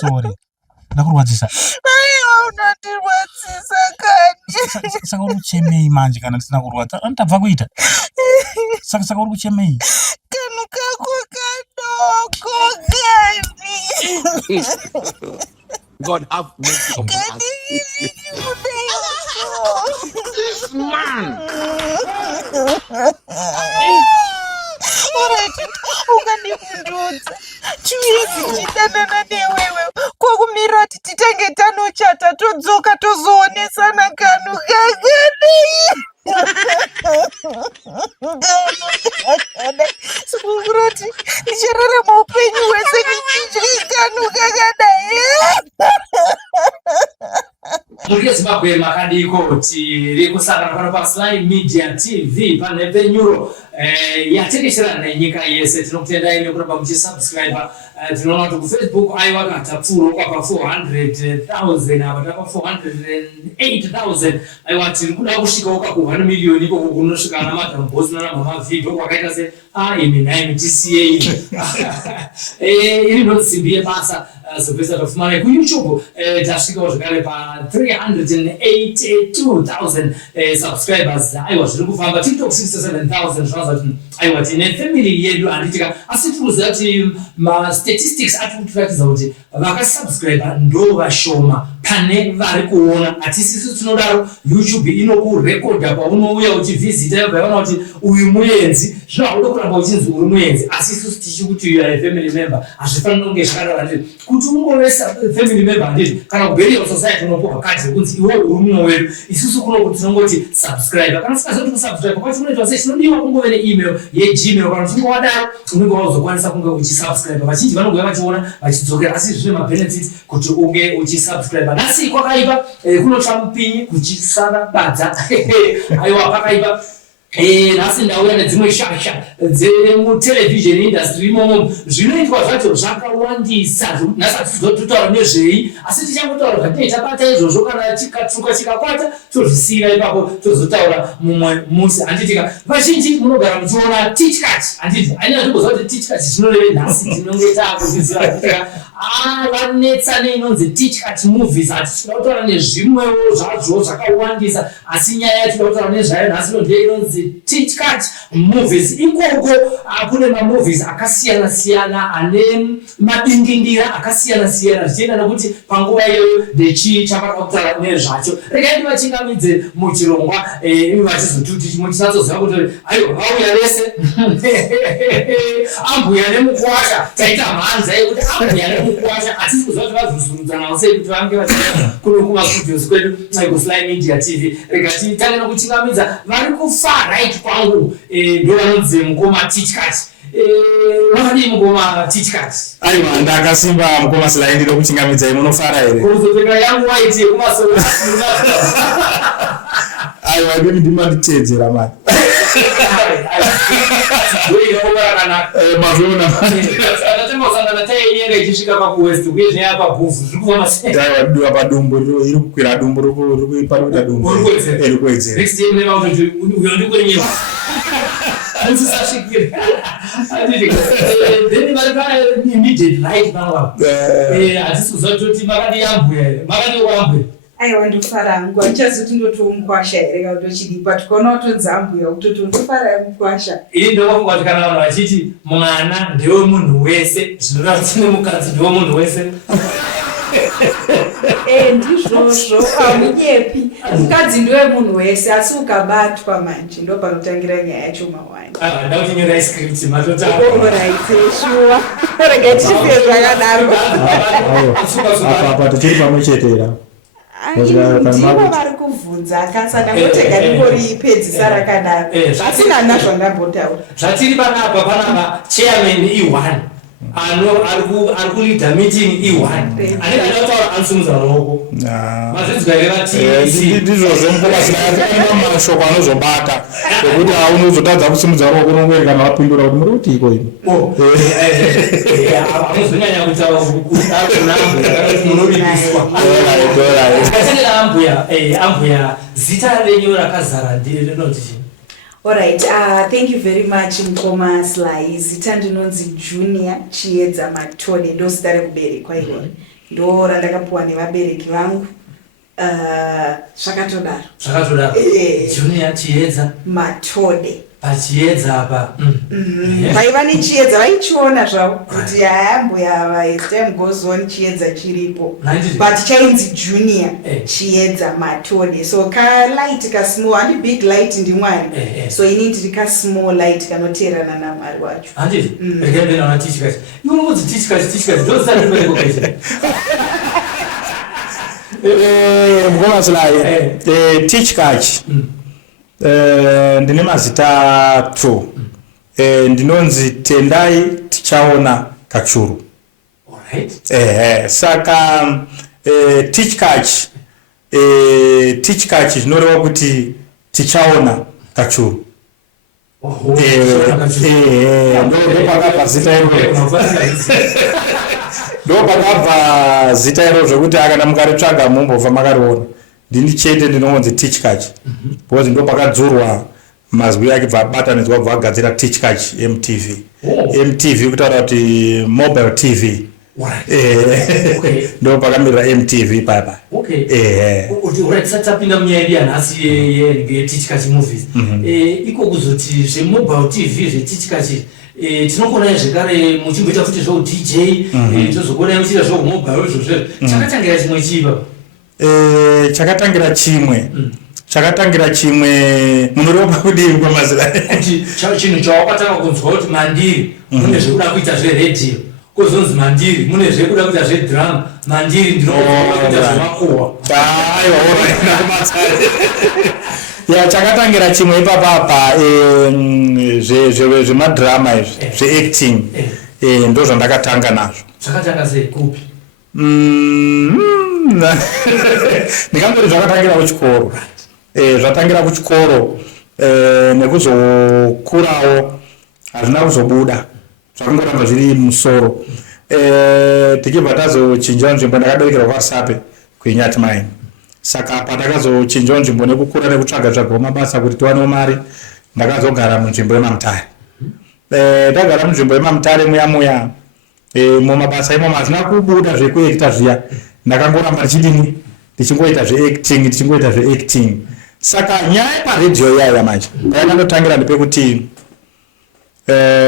Sorry. Ndakurwadzisa. Unondirwadzisa kani? Saka uri kuchemei manje kana ndisina kurwadza? Ndabva kuita. Saka uri kuchemei? Kanu kako kadoko kani. God have mercy on us. This man. Ukandivhundudza chiuye tichidanana newewe kwakumira kuti titange tanochata todzoka tozoonesana kanu sikukuroti ndichararama upenyu hwese nichidyi kanu kakadai. Muri Zimbabwe makadiko tiri kusangana pano pa Slime Media TV pane penyuro yatekesherana nenyika yese. Tinokutenda ine kuramba muchisubscribe. Tinoona kuti ku Facebook aiwa katapfuro kwa pa 400,000 apa tapa 408,000 aiwa tiri kuda kusvika uka ku 1 million iko kunosvika na madam boss na mama video kwakaita se imi naimi TCA iri notsimbiye basa Sylvester tofumana ku YouTube tasvika zvakare pa 382,000 subscribers. Aiwa zviri kufamba TikTok 67,000 zvinoza kuti aiwa tine family yedu anditika asi tikuziva kuti ma statistics atikuratidza kuti vakasubscribe ndo vashoma pane vari kuona. Hatisisu tinodaro YouTube inokurekodha paunouya uchivhizita yabvaona kuti uyu muenzi zvinoda kuramba uchinzi uri muenzi asi isusu tichi kuti you are a family member hazvifanira kunge zvakadaro nditi kuti ungovesa family member nditi kana kubheriwa society unopuwa kadi kunzi iwe uri mumwe wedu. Isusu kuno tinongoti subscribe kana sikazoti kusubscribe kwati unoitwa sei chinodiwa kungove neemail yeGmail kana uchinge wadaro unenge wazokwanisa kunge uchisubscribe. Vazhinji vanogona vachiona vachidzokera asi zvine mabenefits kuti unge uchisubscribe. Nasi kwakaipa kunotsva mupinyi kuchisara badza aiwa pakaipa. Nasi ndauya nedzimwe shasha dzemutelevisheni industry imomo zvinoitwa zvacho zvakawandisa. Nasi hatizototaura nezvei asi tichangotaura zvatinenge tabata izvozvo kana chikatsuka chikakwata tozvisiyira ipapo tozotaura mumwe musi. Handitika vazhinji munogara muchiona TeachCat handiti haina zvimboziva kuti TeachCat zvinoreve nhasi tinonge taakuzviziva handitika vanetsa neinonzi TeachCat movies. Hatitoda kutaura nezvimwewo zvazvo zvakawandisa asi nyaya yatinoda kutaura nezvayo nhasi inonzi TeachCat movies. Ikoko kune mamovies akasiyana siyana ane madingindira akasiyana siyana zvichienda nokuti panguva iyoyo ndechi chakada kutaura nezvacho. Regai ndivachingamidze muchirongwa vachizotuti muchinatsoziva kuti aiwa vauya vese ambuya nemukwasha taita mhanza yekuti ambuya nemukwasha hatisi kuziva kuti vazosurudzanawo sei kuti vange vachienda kuno kumastudios kwedu kuSlime Media TV. Rega titange nokuchingamidza vari kufara kwangu ndo vanonzi mukoma TeachCat. Wakadii mukoma TeachCat? Aiwa ndakasimba mukoma Slime ndiro kuchingamidza munofara here. Kuzopfeka yangu white yekumasoro. Aiwa ndimanditedzera mani. Mazvona tatemosangana tainyenga ichisvika pakuwest uye zvinyaya pabhufu zviri kufamba sei? Taiwa padumbu iri kukwira dumbu iri kuita dumbu iri kuwedzera. Next time neva kuti uyo ndikurenyewa handisasvikire handiti then vari pa immediate right panapa hatisi kuziva kuti makadi yambuya here makadi wambuya. Aiwa ndofara nguva ndichazoti ndotomukwasha here kana tochidipa tikaona kutodzambuya kutoti ndofara mukwasha. Ini ndokafunga kuti kana vanhu vachiti mwana ndewe munhu wese zvinoreva kuti tine mukadzi ndewe munhu wese. Ndizvozvo hamunyepi mukadzi ndewe munhu wese asi ukabatwa manje ndo panotangira nyaya yacho mawani. Ndauti nyora script matotaura. Shuwa rega tichizive zvakadaro. Apa tichiri pamwe chetera. Ndivo vari kubvunza akasaka ngotega ndingoripedzisa rakadaro zvatina nazvo ndambotaura. Zvatiri panapa chairman E1 ari kulida meeting E1 anenge achataura anosimudza maoko mazvidzwa here vati ndizvozvo mukoma Slime ane mashoko anozobata ekuti unozotadza kusimudza maoko nomweri kana wapindura kuti muri kuti iko ino hamuzonyanya kutaura kuti munoripiswa atendera ambuya zita renyu rakazara ndiri rinoti Alright, thank you very much Mkoma Sly. Zita ndinonzi Junior Chiedza Matode ndo zita rekuberekwa irori. Ndo randakapuwa nevabereki vangu. Zvakatodaro. Junior Chiedza Matode. Pachiedza apa. Vaiva nechiedza vaichiona zvavo kuti mbuya as time goes on chiedza chiripo. But chainzi Junior Chiedza Matode. So ka light ka small and big light ndi Mwari. So ini ndiri ka small light kanoterana na Mwari wacho. Handiti. Ekende na tichikachi. Unodzi tichikachi ndo zita rekubereko kaizvi. Mkoma Sly, tichikachi. Ndine mazita 2. Ndinonzi Tendai Tichaona Kachuru. Alright. Saka tichikachi zvinoreva kuti tichaona Kachuru. Ndopakabva zita iroro. Ndopakabva zita iroro zvokuti akana mukaritsvaga mumbobva makariona. Ndini chete ndinonzi tichikachi. Because ndopakadzurwa mazwi akibva abatanidzwa kubva agadzira tichikachi MTV. MTV kutaura kuti mobile TV. Ndo pakamirira MTV papa. Kuti tisapinda munyaya yanhasi yetichikachi movies. Iko kuzoti zvemobile TV zvetichikachi tinokona zvekare muchimboita futi zvo DJ tozokona muchita zvo mobile izvozvo chakatangira chimwe chiva. Chakatangira chimwe munoreva kudini Mkoma Sly? Kuti chinhu chawakatanga kunzwa kuti mandiri mune zvekuda kuita zveredio. Kozonzi mandiri mune zvekuda kuita zvedrum. Mandiri ndinokuita zvemakuhwa. Chakatangira chimwe ipapapa zvemadhirama izvi zveacting. Ndo zvandakatanga nazvo. Zvakatanga sei kupi? Ndikangori zvakatangira kuchikoro. Zvatangira kuchikoro nekuzokurawo hazvina kuzobuda. Zvakangoramba zviri musoro. Tichibva tazochinjawo nzvimbo ndakaberekerwa kwaSape kuInyati Mine. Saka patakazochinjawo nzvimbo nekukura nekutsvaga mabasa kuti tiwanewo mari, ndakazogara munzvimbo yeMamutare. Tagara munzvimbo yeMamutare muya mumabasa imo hazvina kubuda zvekuekita zviya. Ndakangoramba ndichidini ndichingoita zveacting. Saka nyaya yeparedhiyo yaiya manje ndakandotangira ndepekuti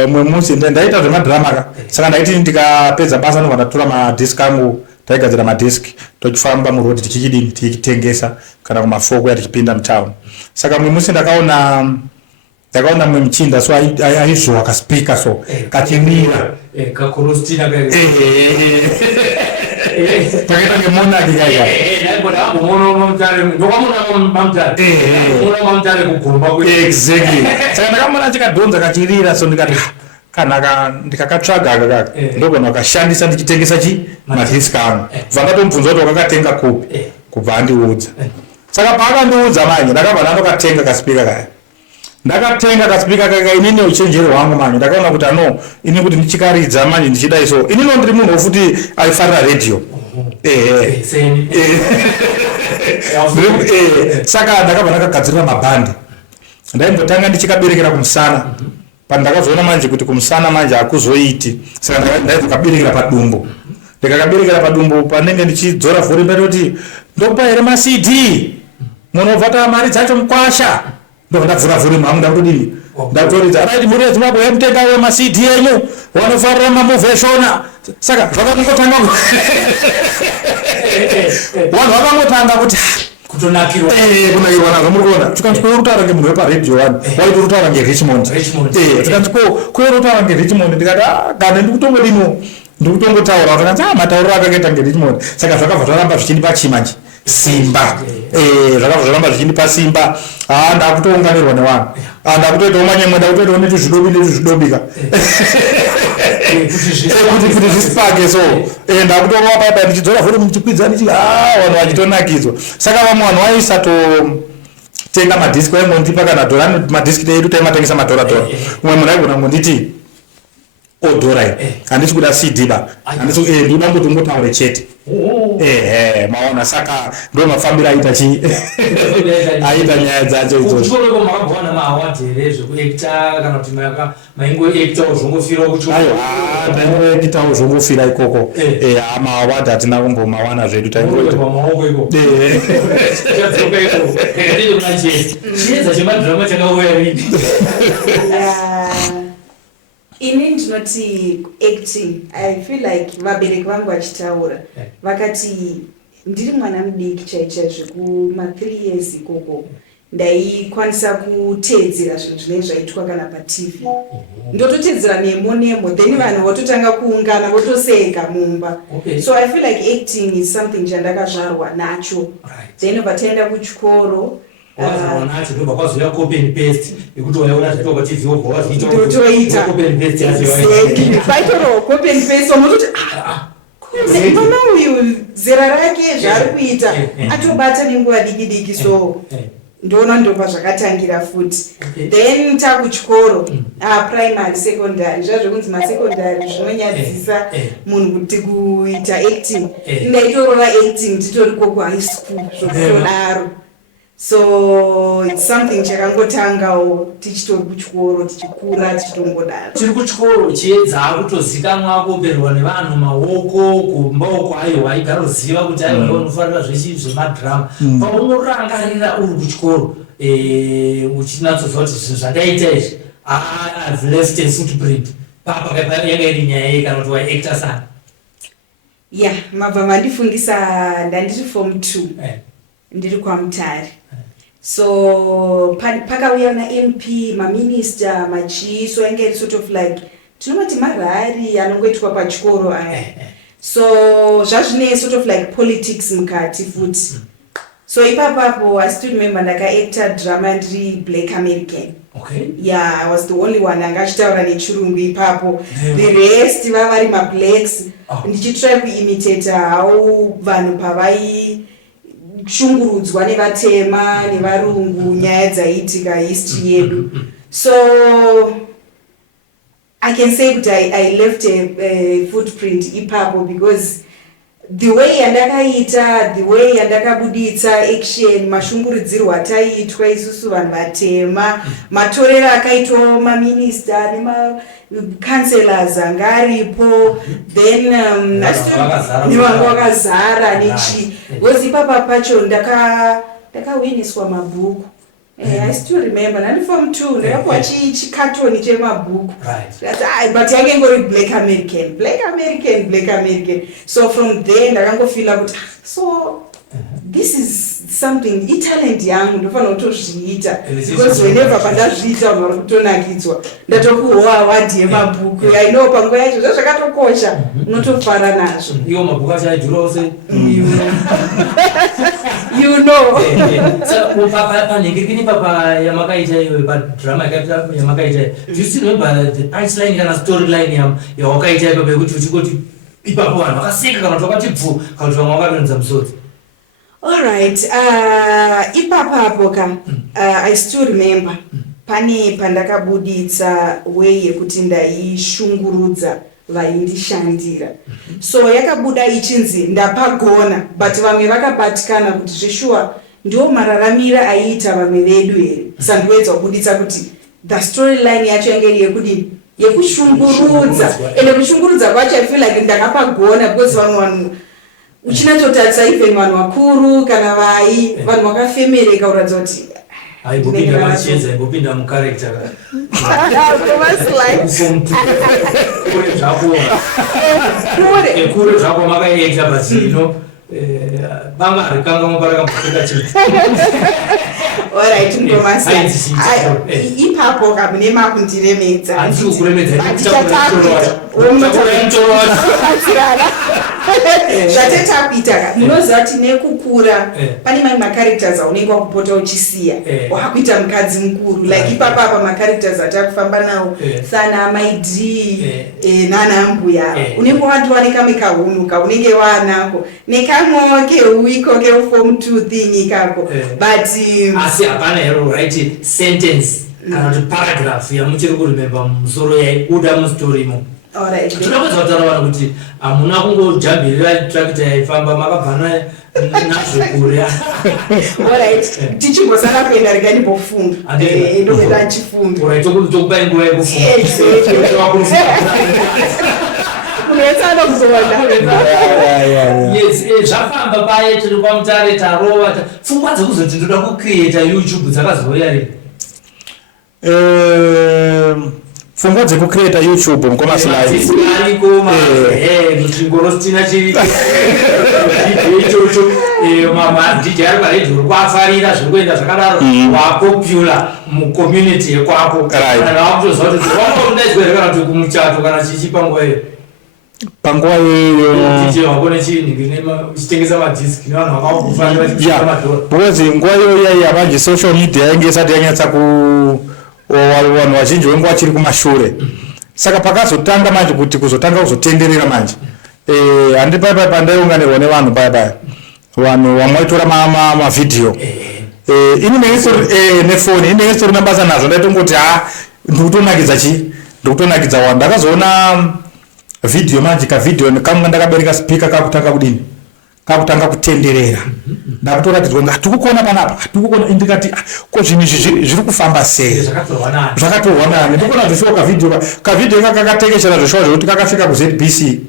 mwe musi ndaita zvemadhirama. Saka ndaiti ndikapedza basa ndobva ndatora madhiski angu, taigadzira madhiski tochifamba murodhi tichidini tichitengesa kana kumafoko tichipinda mutown. Saka mwe musi ndakaona mwe muchinda so aizvowa kaspika so kachimira kakorostina takaita ngemonaki kaiya. Exactly. Saka ndakamona chikadhonza kachirira so ndikati kana ndikakatsvaga kaka ndogona kukashandisa ndichitengesa madhiski angu. Kubva ndatomubvunza kuti wakakatenga kupi, kubva andiudza. Saka paakandiudza manje ndakabva ndandokatenga kaspika kaya. Ndakatenga kaspika kaka inini uchenjeri hwangu manje ndakaona kuti ini kuti ndichikaridza manje ndichida iso inini ndiri munhu wofuti aifarira radio. Saka ndakabva ndakagadzirira mabhandi. Ndaimbotanga ndichikaberekera kumusana. Pandakazoona manje kuti kumusana manje akuzoiti. Saka ndaikaberekera padumbu. Ndikakaberekera padumbu panenge ndichidzora vhuri ndati ndokupa here maCD. Munobvata mari dzacho mukwasha. Ndakavhura vhuri mhangu ndakudini. Ndatoridza right muri weZimbabwe mutenga wemaCD yenyu wanofarira mamoveshona. Saka zvakangotanga vanhu vakangotanga kuti kutonakirwa nazvo muri kuona tikanzi kutaura ngemunhu weparedhiyo wani waiti utaura ngeRichmond. Tikanzi kutaura ngeRichmond ndikati gane ndikutongotaura tikanzi matauriro akakaita ngeRichmond. Saka zvakabva zvaramba zvichindipa chimanje simba. Zvakabva zvaramba zvichindipa simba. Ndakutounganirwa nevanhu. Ndakutoitawo manyemwe ndakutoitawo netuzvidobika kuti zvisipake so ndakutowa papa ndichidzora vhuri muchikwidza vanhu vachitonakidzwa. Saka vamwe vanhu vaisatotenga madhiski vaingondipa kana dhora madhiski edu taimatengesa madhora. Umwe munhu aigona kungonditi odhora handisi kuda CD ba handisi ndoda ngotaura chete maona saka ndo mafambiro aita chi aita nyaya dzacho idzodzo kuchoro makabona maaward here zvekuacta kana kuti maingo acta zvongofira kuchoro taingo acta zvongofira ikoko maaward hatina kumbomawana zvedu taingoita pamaoko iko chadzoka iko ndiko kunachete chiedza chemadrama chakauya rini ini ndinoti acting I feel like vabereki vangu vachitaura vakati ndiri mwana mudiki chaicha zvekuma 3 years ikoko ndaikwanisa kuteedzera zvinhu zvinenge zvaitwa kana paTV ndototedzera nemo then vanhu vototanga kuungana votoseka mumba so I feel like acting is something chandakazvarwa nacho then pataenda kuchikoro nacho ndo bakazoya copy and paste ekuti waiona zvatoka paTV ndotoita copy and paste yacho faitoro copy and paste unototi mama uyu zera rake zvaari kuita atobata nenguva diki so ndona ndopa zvakatangira futi then takuchikoro primary secondary zvazvokunzi masecondary zvinonyadzisa munhu kuti kuita acting ndaitorova acting nditori koko high school zvokudaro so it's something chakangotangawo tichitori kuchikoro tichikura tichitongodaro tiri kuchikoro chiedza kutozikanwa kuoperwa nevanhu maoko kumaoko ayo aigara uziva kuti aiwa unofarira zveshe zvemadrama paunorangarira uri kuchikoro uchinatsoziva kuti zvinhu zvakaita izvi I've left a footprint papa yanga iri nyaya yei kana kuti waacta sana mabva mandifundisa ndandiri form 2 ndiri kwaMutare so pakauya MP maminister machiso ainge iri sort of like tinomati marari anongoitwa pachikoro aya so zvazvine sort of like politics mukati futi so ipapapo I still remember ndakaacta drama ndiri Black American I was the only one anga achitaura nechirungu ipapo the rest vavari mablacks ndichitry kuimitate how vanhu pavai shungurudzwa nevatema nevarungu nyaya dzaiitika history yedu so I can say that I left a footprint ipapo because the way yandakaita the way yandakabuditsa action mashunguridzirwo ataiitwa isusu vanhu vatema matorero akaitwa maminister nemacancelors anga aripo then nevanga vakazara nechi because ipapa pacho ndakawiniswa mabhuku I still remember nani form 2 ndakapuwa chikatoni chemabhuku but yange ngori Black American so from there ndakangofila kuti so this is something italent yangu ndofanira kutozviita because whenever pandazviita vanhu vari kutonakidzwa ndatokuhwa award yemabhuku I know panguva yacho zvakatokosha unotofara nazvo iwo mabhuku acho aidhurawo sei you know panhengekini papa yamakaita iwe padrama yamakaita do you still remember the punchline kana storyline yawakaita ipapo yekuti uchingoti ipapo vanhu vakaseka kana kuti vakati bvu kana kuti vamwe vakatonedza musodzi alright ipapapo ka I still remember pane pandakabuditsa way yekuti ndaishungurudza vaindishandira so yakabuda ichinzi ndapagona but vamwe vakabatikana kuti zveshuwa ndiwo mararamira aiita vamwe vedu here sandiwedza kubuditsa kuti the storyline yacho yange iri yekudini yekushungurudza ende kushungurudza kwacho I feel like ndakapagona because vanhu uchinatotarisa even vanhu vakuru kana vanhu vakafemereka kuratidza kuti aigopinda vachiedza aigopinda mukarekta kure zvako makaita pasino banga rikanga mubaraka mupfeka chete alright ndomasa ipapo kamune makundiremedza zvatetakuita munoziva kuti nekukura pane mamwe macharacters aunenge wakupota uchisiya wakuita mukadzi mukuru like ipapapa macharacters atakufamba nawo sana maidi nana mbuya unenge watova nekamwe kahunu kaunenge wanako nekamwewo keuiko keuform 2 thing ikako but asi hapana hero right sentence kana kuti paragraph yamuchiri kuremember musoro yaibuda mustorimo Alright. Tunakweza kutaura kuti amuna kungojambirira tractor yaifamba makabvana nazvo kure. Alright. Tichingosara kuenda rigani pofunda. Ndo kuenda chifundo. Alright, tokupa nguva yekufunda. Kunoetsana kuzowanda. Yes, zvafamba paye tiri kwamutare tarova. Pfungwa dzekuzoti ndoda kucreata YouTube dzakazoya ri. Pfungwa dzekucreata YouTube mukomasi live. Ariko muchingorostina chiri. Mama DJ ari paredio kwafarira zviri kuenda zvakadaro wapopular mucommunity yekwako. Kana wakutoziva kuti wakutodaizwa kana kuti kumuchato kana chichipa nguva iyo. Panguva iyo DJ wakone chinhu chitengesa madisk nevanhu vakakufanira chichipa madhora. Because nguva iyo yaiya manje social media yange isati yanyatsa vanhu vazhinji venguva chiri kumashure. Saka pakazotanga manje kuti kuzotanga kuzotenderera manje. Handi paya pandaiunganirwa nevanhu paya. Vanhu vamwe vaitora mavidhiyo. Ini nefoni inenge isitori nabasa nazvo ndaitongoti ndikutonakidza vanhu. Ndakazoona video manje kavidhiyo kamwe ndakabereka speaker kakutanga kudini? Kakutanga kutenderera. Ndakutoratidzwa ngati tikukona panapa. Tikukona indikati ko zvinhu zviri kufamba sei. Zvakatorwa nani. Ndikona zvishoka kavidhiyo kakatekeshera zvishoka zvokuti kakafika ku ZBC.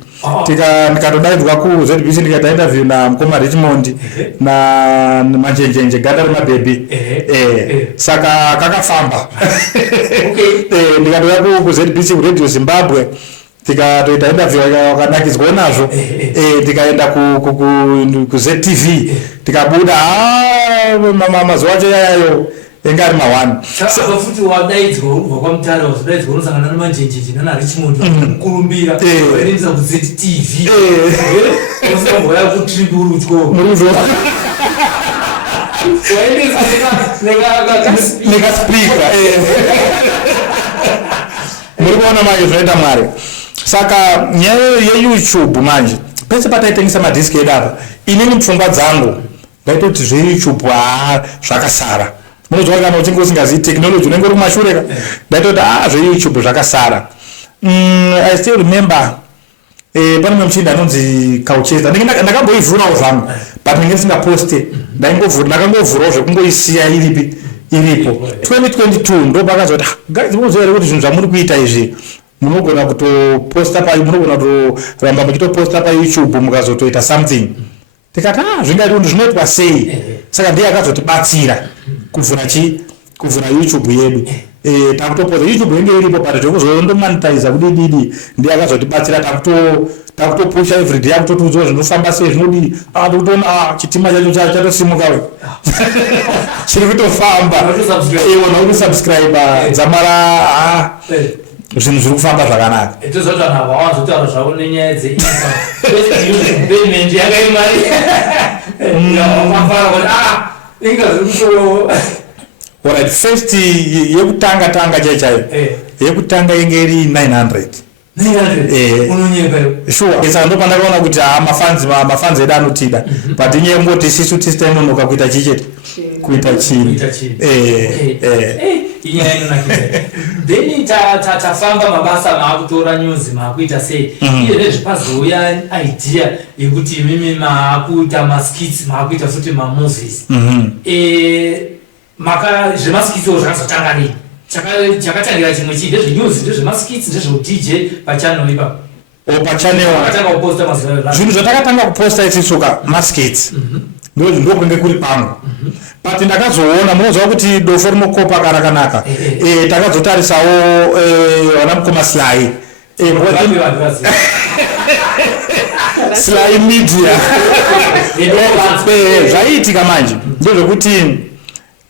Ndikatodaidzwa ku ZBC ndikaita interview na mukoma Richmond na manjenjenje ganda remabhebhi. Saka kakafamba. Ndikatoda ku ZBC ku Radio Zimbabwe. Tikatoita interview wakanakidzwa nazvo. Tikaenda ku ZTV tikabuda mazuva acho yayo enga ari ma1. Saka futi wadaidzwa ubva kwamutare wazodaidzwa unosangana nemanjenjenje nana Richmond kukurumbira waendesa ku ZTV. Usamboya kutriburu utyo. Waendesa neka-speaker. Muri kuona manje zvinoita Mwari. Saka nyaya yeYouTube manje pese pataitengesa madiski edu apa inini pfungwa dzangu ndaitoti zveYouTube zvakasara. Munozwa kana uchinge usingazivi technology unenge uri kumashure ka ndaitoti zveYouTube zvakasara. I still remember pane muchinda anonzi Kaucheza ndakamboivhurawo zvangu but ndinge ndisingaposte ndakangovhurawo zvekungoisiya iripo 2022 ndo pakazoti munoziva kuti zvinhu zvamuri kuita izvi munogona kutoposta munogona kutoramba muchitoposta paYouTube mukazotoita something. Tikati zvingaiti zvinoitwa sei. Saka ndiye akazotibatsira kuvhura YouTube yedu. Takutoposta YouTube yenge iripo but zvekuzondomonetize kudididi ndiye akazotibatsira takutopusha everyday takutotudzwa zvinofamba sei zvinodii tokutoona chitima chacho chatosimuka we chiri kutofamba iwona kusubscribe dzamara zvinhu zviri kufamba zvakanaka. Tozoti vanhu ava wazotaura zvavo nenyaya dzeimapayment yakaimari mafara kuti ingazvikuto. Alright, first yekutanga chaichayo yekutanga inge iri 900. Sure. Saka ndo pandakaona kuti mafans edu anotida but inyaya yekungoti isisu tisitainonoka kuita chichete kuita chini. Inyaya inonakidza. Then tafamba mabasa maakutora news maakuita sei. Iye nezvipazouya idea yekuti mimi maakuita maskits maakuita futi mamovies. Zvemaskitso zvakazotanga rini. Chakatangira chimwe chii ndezvenews ndezvemaskits ndezveudj pachannel ipapo. Pachannel wakatanga kuposta mazuva. Zvinhu zvatakatanga kuposta isisuka maskits. Ndokunge kuri pangu. But ndakazoona munoziva kuti dofo rinokopa karakanaka. Takazotarisawo vana mukoma Sly. Sly Media. Zvaiitika manje ndezvekuti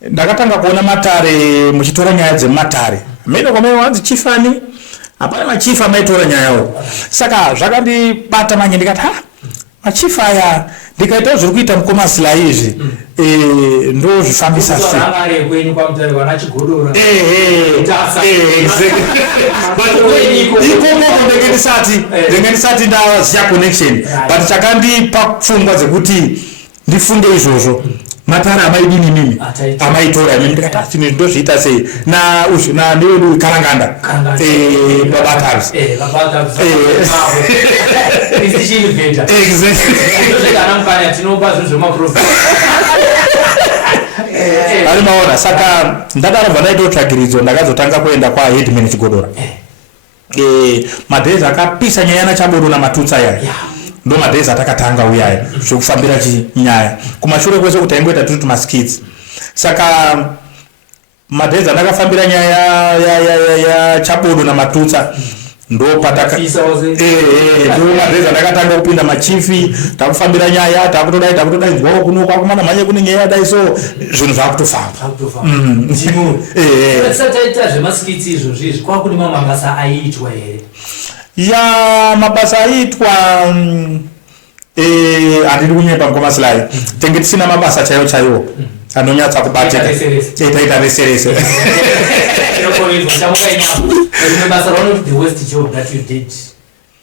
ndakatanga kuona Matare muchitora nyaya dzematare. Mene kwamene wanzi chifani hapana machifa maitora nyayawo. Saka zvakandibata manje ndikati machifa aya ndikaita zviri kuita mukoma Sly izvi ndo zvifambisa sei. Ndenge ndisati ndaziya connection but chakandipa pfungwa dzekuti ndifunde izvozvo matara amaidini mimi amaitora mimi ndikati ndozviita sei na uzvina ndiwe karanganda babatars ari maona saka ndadarobva ndaita utsvagiridzo ndakazotanga kuenda kwaHeadman Chigodora madhezi akapisa nyaya naChabodo namatutsa yaya ndo madhezi atakatanga uyaya zvekufambira chinyaya kumashure kwese kuti taingoita tuti maskits saka madhezi andakafambira nyaya ya Chabodo namatutsa ndo pataka ndo madhezi andakatanga kupinda machifi takufambira nyaya takutodaidzwawo kuno kwakumana mhanye kune nyaya dai so zvinhu zvakutofamba sataita zvemaskits izvozvi kwakune mamwe mabasa aiitwa here ya mabasa aiitwa handidi kunyepa mukomasilai tenge tisina mabasa chaiwo anonyatsa kubatika taita reserese the worst job that you did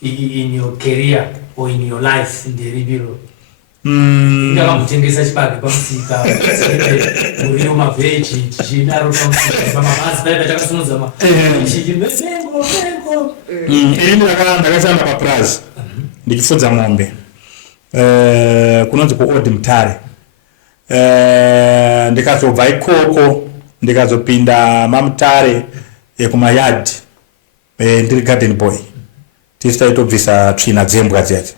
in your career or in your life in the Ribiro ndakamutengesa chibage pamusika muriwo mavheji tichidaro pamusika pamabhazi paipa takasunudza chichimengo ini ndakashanda paprazi ndichifudza mombe kunonzi kuOld Mutare ndikazobva ikoko ndikazopinda maMutare kumayadhi ndiri garden boy tisi taitobvisa tsvina dzembwa dzedzo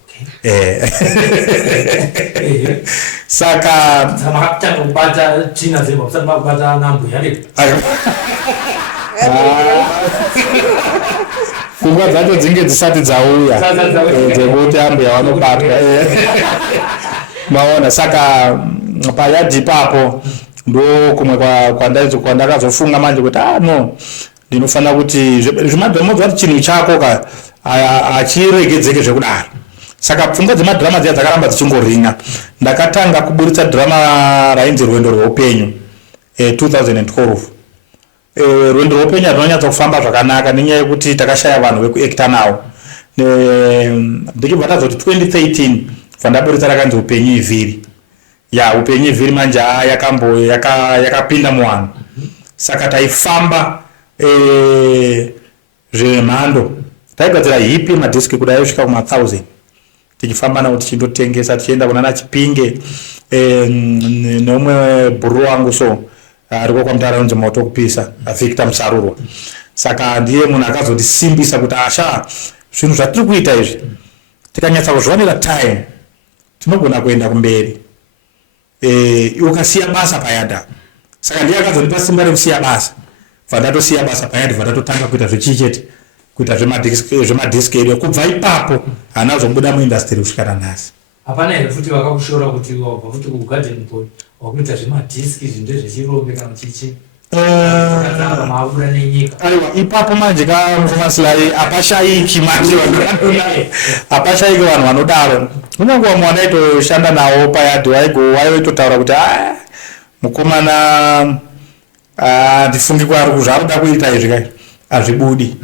saka makatanga kubata tsvina dzembwa kusati makubata nambwe yadeko pfungwa dzacho dzinge dzisati dzauya dzekuti ambuya vanobatwa maona saka payadhi ipapo ndo kumwe kwandakazofunga manje kuti no ndinofanira kuti zvemadhiramodzwa kuti chinhu chako hachiregedzeke zvekudaro saka pfungwa dzemadhirama dziya dzakaramba dzichingorinya ndakatanga kuburitsa dhirama rainzi Rwendo rweupenyu 2012 Rwendo rweupenyu rinonyatsa kufamba zvakanaka nenyaya yekuti takashaya vanhu vekuacta nawo ndichibva tazoti 2013 vandaburitsa rakanzi Upenyu Ivhiri Upenyu Ivhiri manje yakapinda muwanhu saka taifamba zvemhando taigadzira hipi madhiski kudai yosvika kuma1000 tichifamba nawo tichindotengesa tichienda kuna naChipinge neumwe bhuru wangu so ariko kwamutara unzi moto wekupisa Victor Musarurwa saka ndiye munhu akazotisimbisa kuti asha zvinhu zvatiri kuita izvi tikanyatsa kuzviwanira time tinogona kuenda kumberi ukasiya basa payadha saka ndiye akazondipa simba rekusiya basa vandatosiya basa payadha vandatotanga kuita zvechichete kuita zvemadhiski edu kubva ipapo hana zobuda muindastry kusvikana nhasi hapana here futi vakakushora kuti wabva futi kugarden boy wakuita zvemadhiski zvinhu zvechirombe kana chichi maabura nenyika aiwa ipapo manje kamumasilai apashayiki manje apashayiki vanhu vanodaro kunyange vamwe vanaitoshanda nawo payadhi waitotaura kuti mukomana handifungi kwari zvakuda kuita izvi kai hazvibudi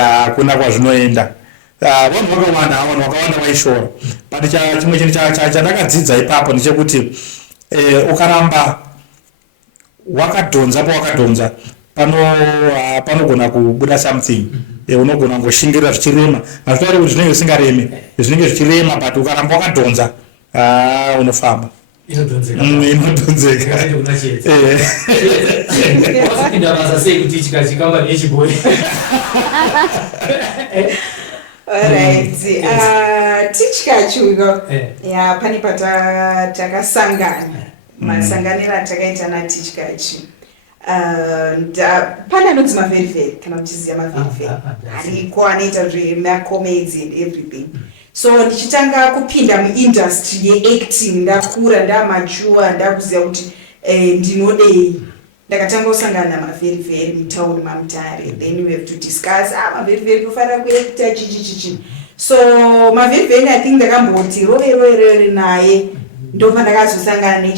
hakuna kwazvinoenda vanhu vakawanda vaishora but chimwe chinhu chandakadzidza ipapo ndechekuti ukaramba wakadhonza pawakadhonza panogona kubuda something unogona ngoshingirira zvichirema hazvitauri kuti zvinenge zvisingaremi zvinenge zvichirema but ukaramba wakadhonza unofamba inodhonzeka wasipinda basa sei kuti chikambani yechibhoyi alright tichikachuko pane patakasangana masanganiro atakaita natichikachi pane anonzi mavherivheri kana kuchiziva mavherivheri ariko anoita zvemacomeds and everything so ndichitanga kupinda muindustry yeacting ndakura ndamachuwa ndakuziva kuti ndinodei ndakatanga kusangana namavherivheri mutauni maMutare then we have to discuss mavherivheri kufanira kuacta chichi so mavherivheri I think ndakamboti rove naye ndopandakazosangana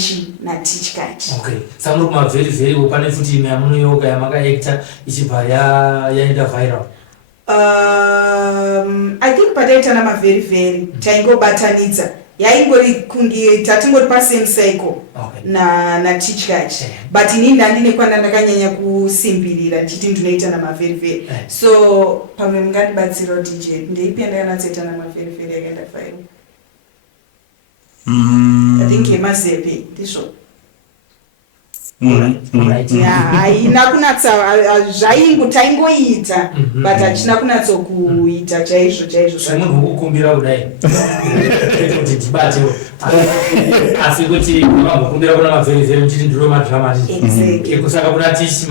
natichikachi okay samuri kumavherivheri pane futi imwe yamunoyoga yamakaacta ichibva yaenda viral I think pataita namavherivheri taingobatanidza yaingori kunge tatingori pasame cycle na tichkachi but inini ndandine kwanda ndakanyanya kusimbirira ndichiti ndinoita namavherivheri so pamwe mungandibatsira DJ ndeipi yandakanatsoita namavherivheri yakaenda fairo I think yemazepe ndizvo haina kunatsa zvaingotaingoita but hachina kunatsokuita chaizvo munhu wokukumbira kudai kuti tibatewo asi kuti mamukumbira kuna mavherivheri muchiti ndiro madhirama ekusaka kuna tichi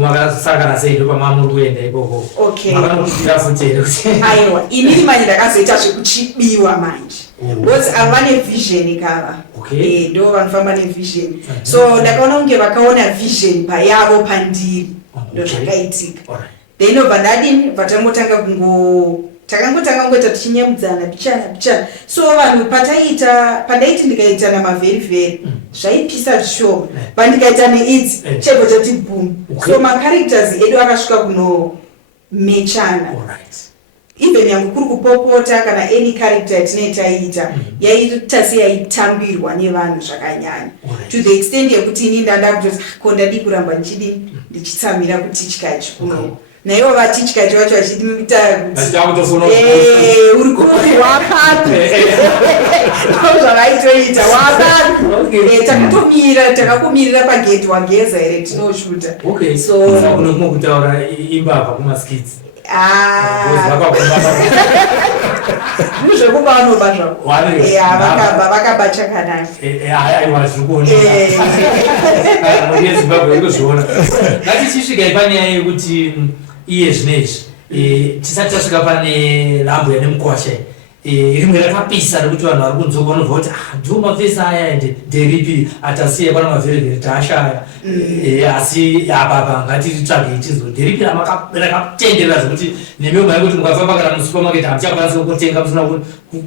makasakana sei ndo pamamuri kuenda ikoko makanokumbira futi here kuti aiwa inini manje ndakazoita zvekuchibiwa manje because avane vision kava ndo vanofamba nevision so ndakaona kunge vakaona vision payavo pandiri ndo zvakaitika then obva ndadini vatangotanga takangotanga ngoita tichinyemudzana pichana so vanhu pandaiti ndikaita namavherivheri zvaipisa zvishoma pandikaita neidzi chebvo chati boom so macharacters edu akasvika kunomechana even yangu kuri kupopota kana any character yatinetaita yaita seyaitambirwa nevanhu zvakanyanya to the extent yekuti ini ndanda kuti kondadi kuramba ndichitsamira kutichkachi kuno naivo vatichkachi vacho vachidimita kuti uri kuri wakapi zvavaitoita wakapi takakumirira pageti wageza here tinoshuta so unokumwe kutaura imbavha kumaskidzi zvekuba vanoba zvavo vakaba chakanaka aiwazvikuonezvimbabwe ngatichisvika panyaya yekuti iye zvinezvi tisati tasvika pane lambo yane mukwasha rimwe rakapisa rekuti vanhu vari kunzoka vanobva kuti ndiwo mavhesi aya ende nderipi atasiya pana mavherivheri taashaya asi apapa ngatiritsvage ichizwa nderipi rakatenderera zvekuti nemiwo mai kuti mukafamba kana musupermarket hamuchakwanisa kutenga musina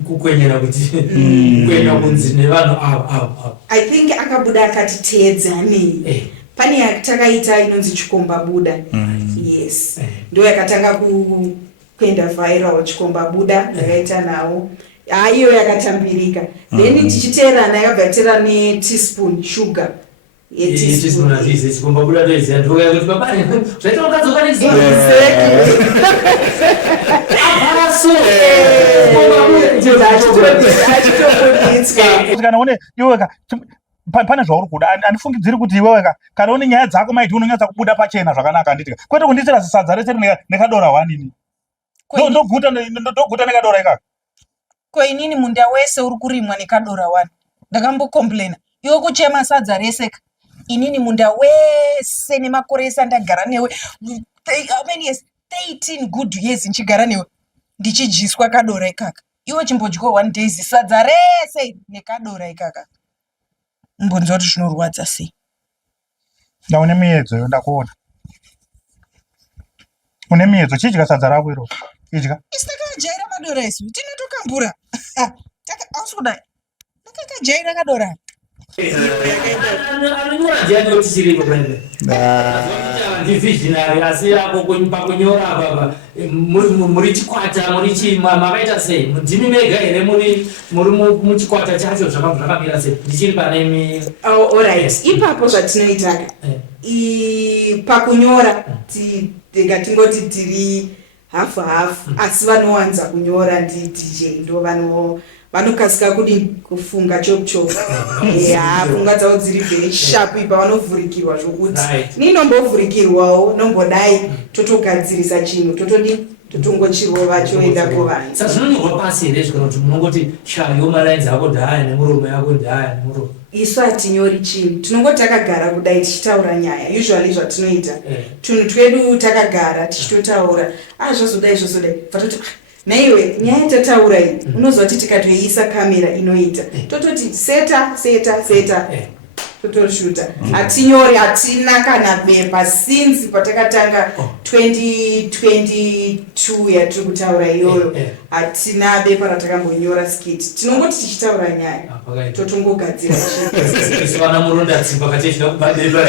kukwenyera kuti kukwenya kunzi nevanhu avo I think akabuda akatiteedzanei pane yatakaita inonzi chikomba buda yes ndo yakatanga kuenda viral chikomba buda yakaita nawo iyo yakatambirika then tichiteerana yakabva yateera neteaspoon sugar teaspoon azvize chikomba buda ndoiziva ndoya kuti babane zvaita wakadzoka nezuva kana une iweka pane zvauri kuda handifungidziri kuti iweweka kana une nyaya dzako maiti unonyatsa kubuda pachena zvakanaka handitika kwete kunditsira sadza rese nekadora wanini ndoguta nekadora ikaka koinini munda wese uri kurimwa nekadora wani ndakambokomplaina iwe kuchema sadza rese ka inini munda wese nemakore ese andagara newe how many years 13 good years nchigara newe ndichijiswa kadora ikaka iwe chimbodyiwa 1 days sadza rese nekadora ikaka mbonzo kuti zvinorwadza sei ndaune miedzo yo ndakuona une miedzo chidya sadza rako iro idya isitakajaira madora isu tinotokambura ausi kudai ndakakajaira kadora anonyora ndiani kuti chiripo pene ndivisionary asi apo pakunyora apa muri chikwata muri chima makaita sei ndimi mega here muri muchikwata chacho zvakamira sei ndichiri pane alright ipapo zvatinoitaka pakunyora tingoti tiri hafu hafu asi vanowanza kunyora ndidj ndo vanokasika kudi kufunga chokuchoka funga dzavo dziri very sharp ipa vanovhurikirwa zvokuti ninombovhurikirwawo nombodai totogadzirisa chinhu totongochirova choenda kuvanhu saka zvinonyorwa pasi here zvikana kuti munongoti shayo marainzi ako ndaya nemuromo yako ndaya nemuromo isu hatinyori chinhu tinongoti takagara kudai tichitaura nyaya usually zvatinoita tunhu twedu takagara tichitotaura zvazodai vatoti naiwe nyaya tataura iyi unozoti tikatoisa kamera inoita tototi seta totoshuta hatinyori hatina kana bepa since patakatanga 2022 yatiri kutaura iyoyo hatina bepa ratakambonyora skit tinongoti tichitaura nyaya totongogadzira vana muronda tsimba katechida kubabepa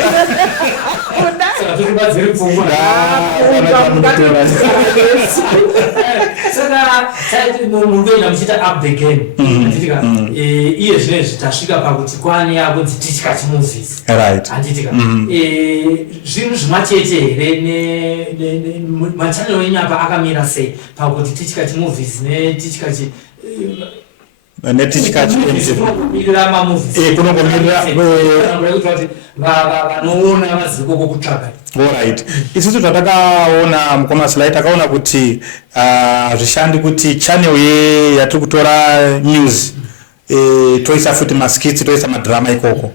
saka tokubadziri pfungwa saka mungoenda muchiita up the game handitika iye zvinezvi tasvika pakuti kwani yakunzi Tichikach Movies handitika zvinhu zvimachete here machanel enyu apa akamira sei pakuti Tichikach Movies neTichikach kunomirira mamovies kuti vanoona vazikoko kutsvaga. Alright. Isusu tatakaona mukomaslide takaona kuti zvishandi kuti channel yatiri kutora news toisa futi maskits toisa madrama ikoko.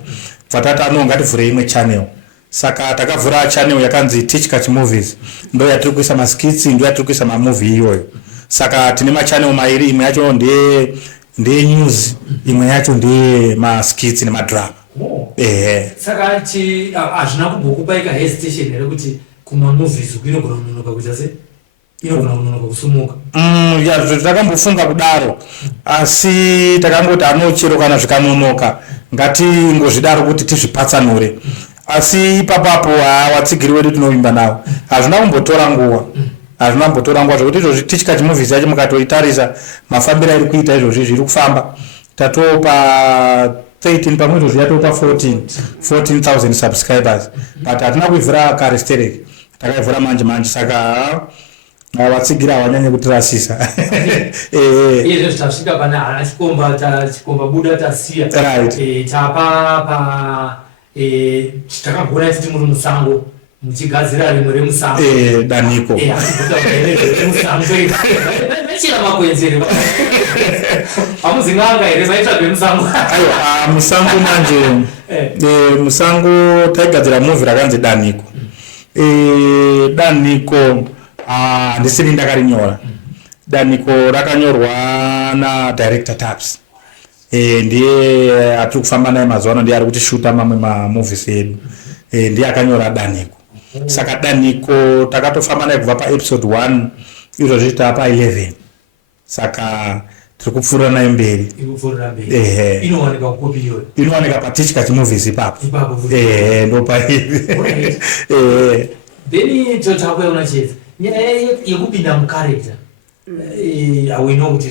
Vatata ngativhure imwe channel. Saka takavhura channel yakanzi Tichikach Movies. Ndo yatiri kuisa maskits, ndo yatiri kuisa mamovie iyoyo. Saka tine machannel mairi, imwe yacho ndiye news, imwe yacho ndiye maskits nemadrama. Saka hazvina kumbokupaika hesitation here kuti kuma movies inogona kunonoka kuita sei? Inogona kunonoka kusumuka. Takambofunga kudaro. Asi takangoti chero kana zvikanonoka ngatingozvidaro kuti tizvipatsanure. Asi ipapapo watsigiri wedu tinovimba nawo. Hazvina kumbotora nguva. Hazvina kumbotora nguva zvokuti izvozvi Tichikach Movies yacho mukatoitarisa mafambiro ari kuita izvozvi zviri kufamba. Tatopa 13 pamwe izvozvi yatopa 14,000 subscribers. But hatina kuivhura kare stereki. Takaivhura manje saka watsigira wanyanye kutirasisa. Izvo tasvika pane hana chikomba buda tasiya. Tapa takagona kuti muri musango muchigadzira rimwe remusango. Daniko. Vachira makwenzi here. Hamuzinganga here vaitsvage musango. Aiwa musango manje. Musango taigadzira movie rakanzi Daniko. Daniko ndisini ndakarinyora. Daniko rakanyorwa na director Taps. Ndiye atiri kufamba naye mazuva ndiye ari kutishuta mamwe mamovies edu. Ndiye akanyora Daniko. Saka Daniko takatofamba naye kubva paepisode 1 izvozvi tapa 11. Saka tiri kupfuura naye mberi. Inowanikwa kukopi iyoyo. Inowanikwa paTichikach Movies ipapo. Ndo pairi. Then totakuona chete. Nyaya yekupinda mucharacter. We know kuti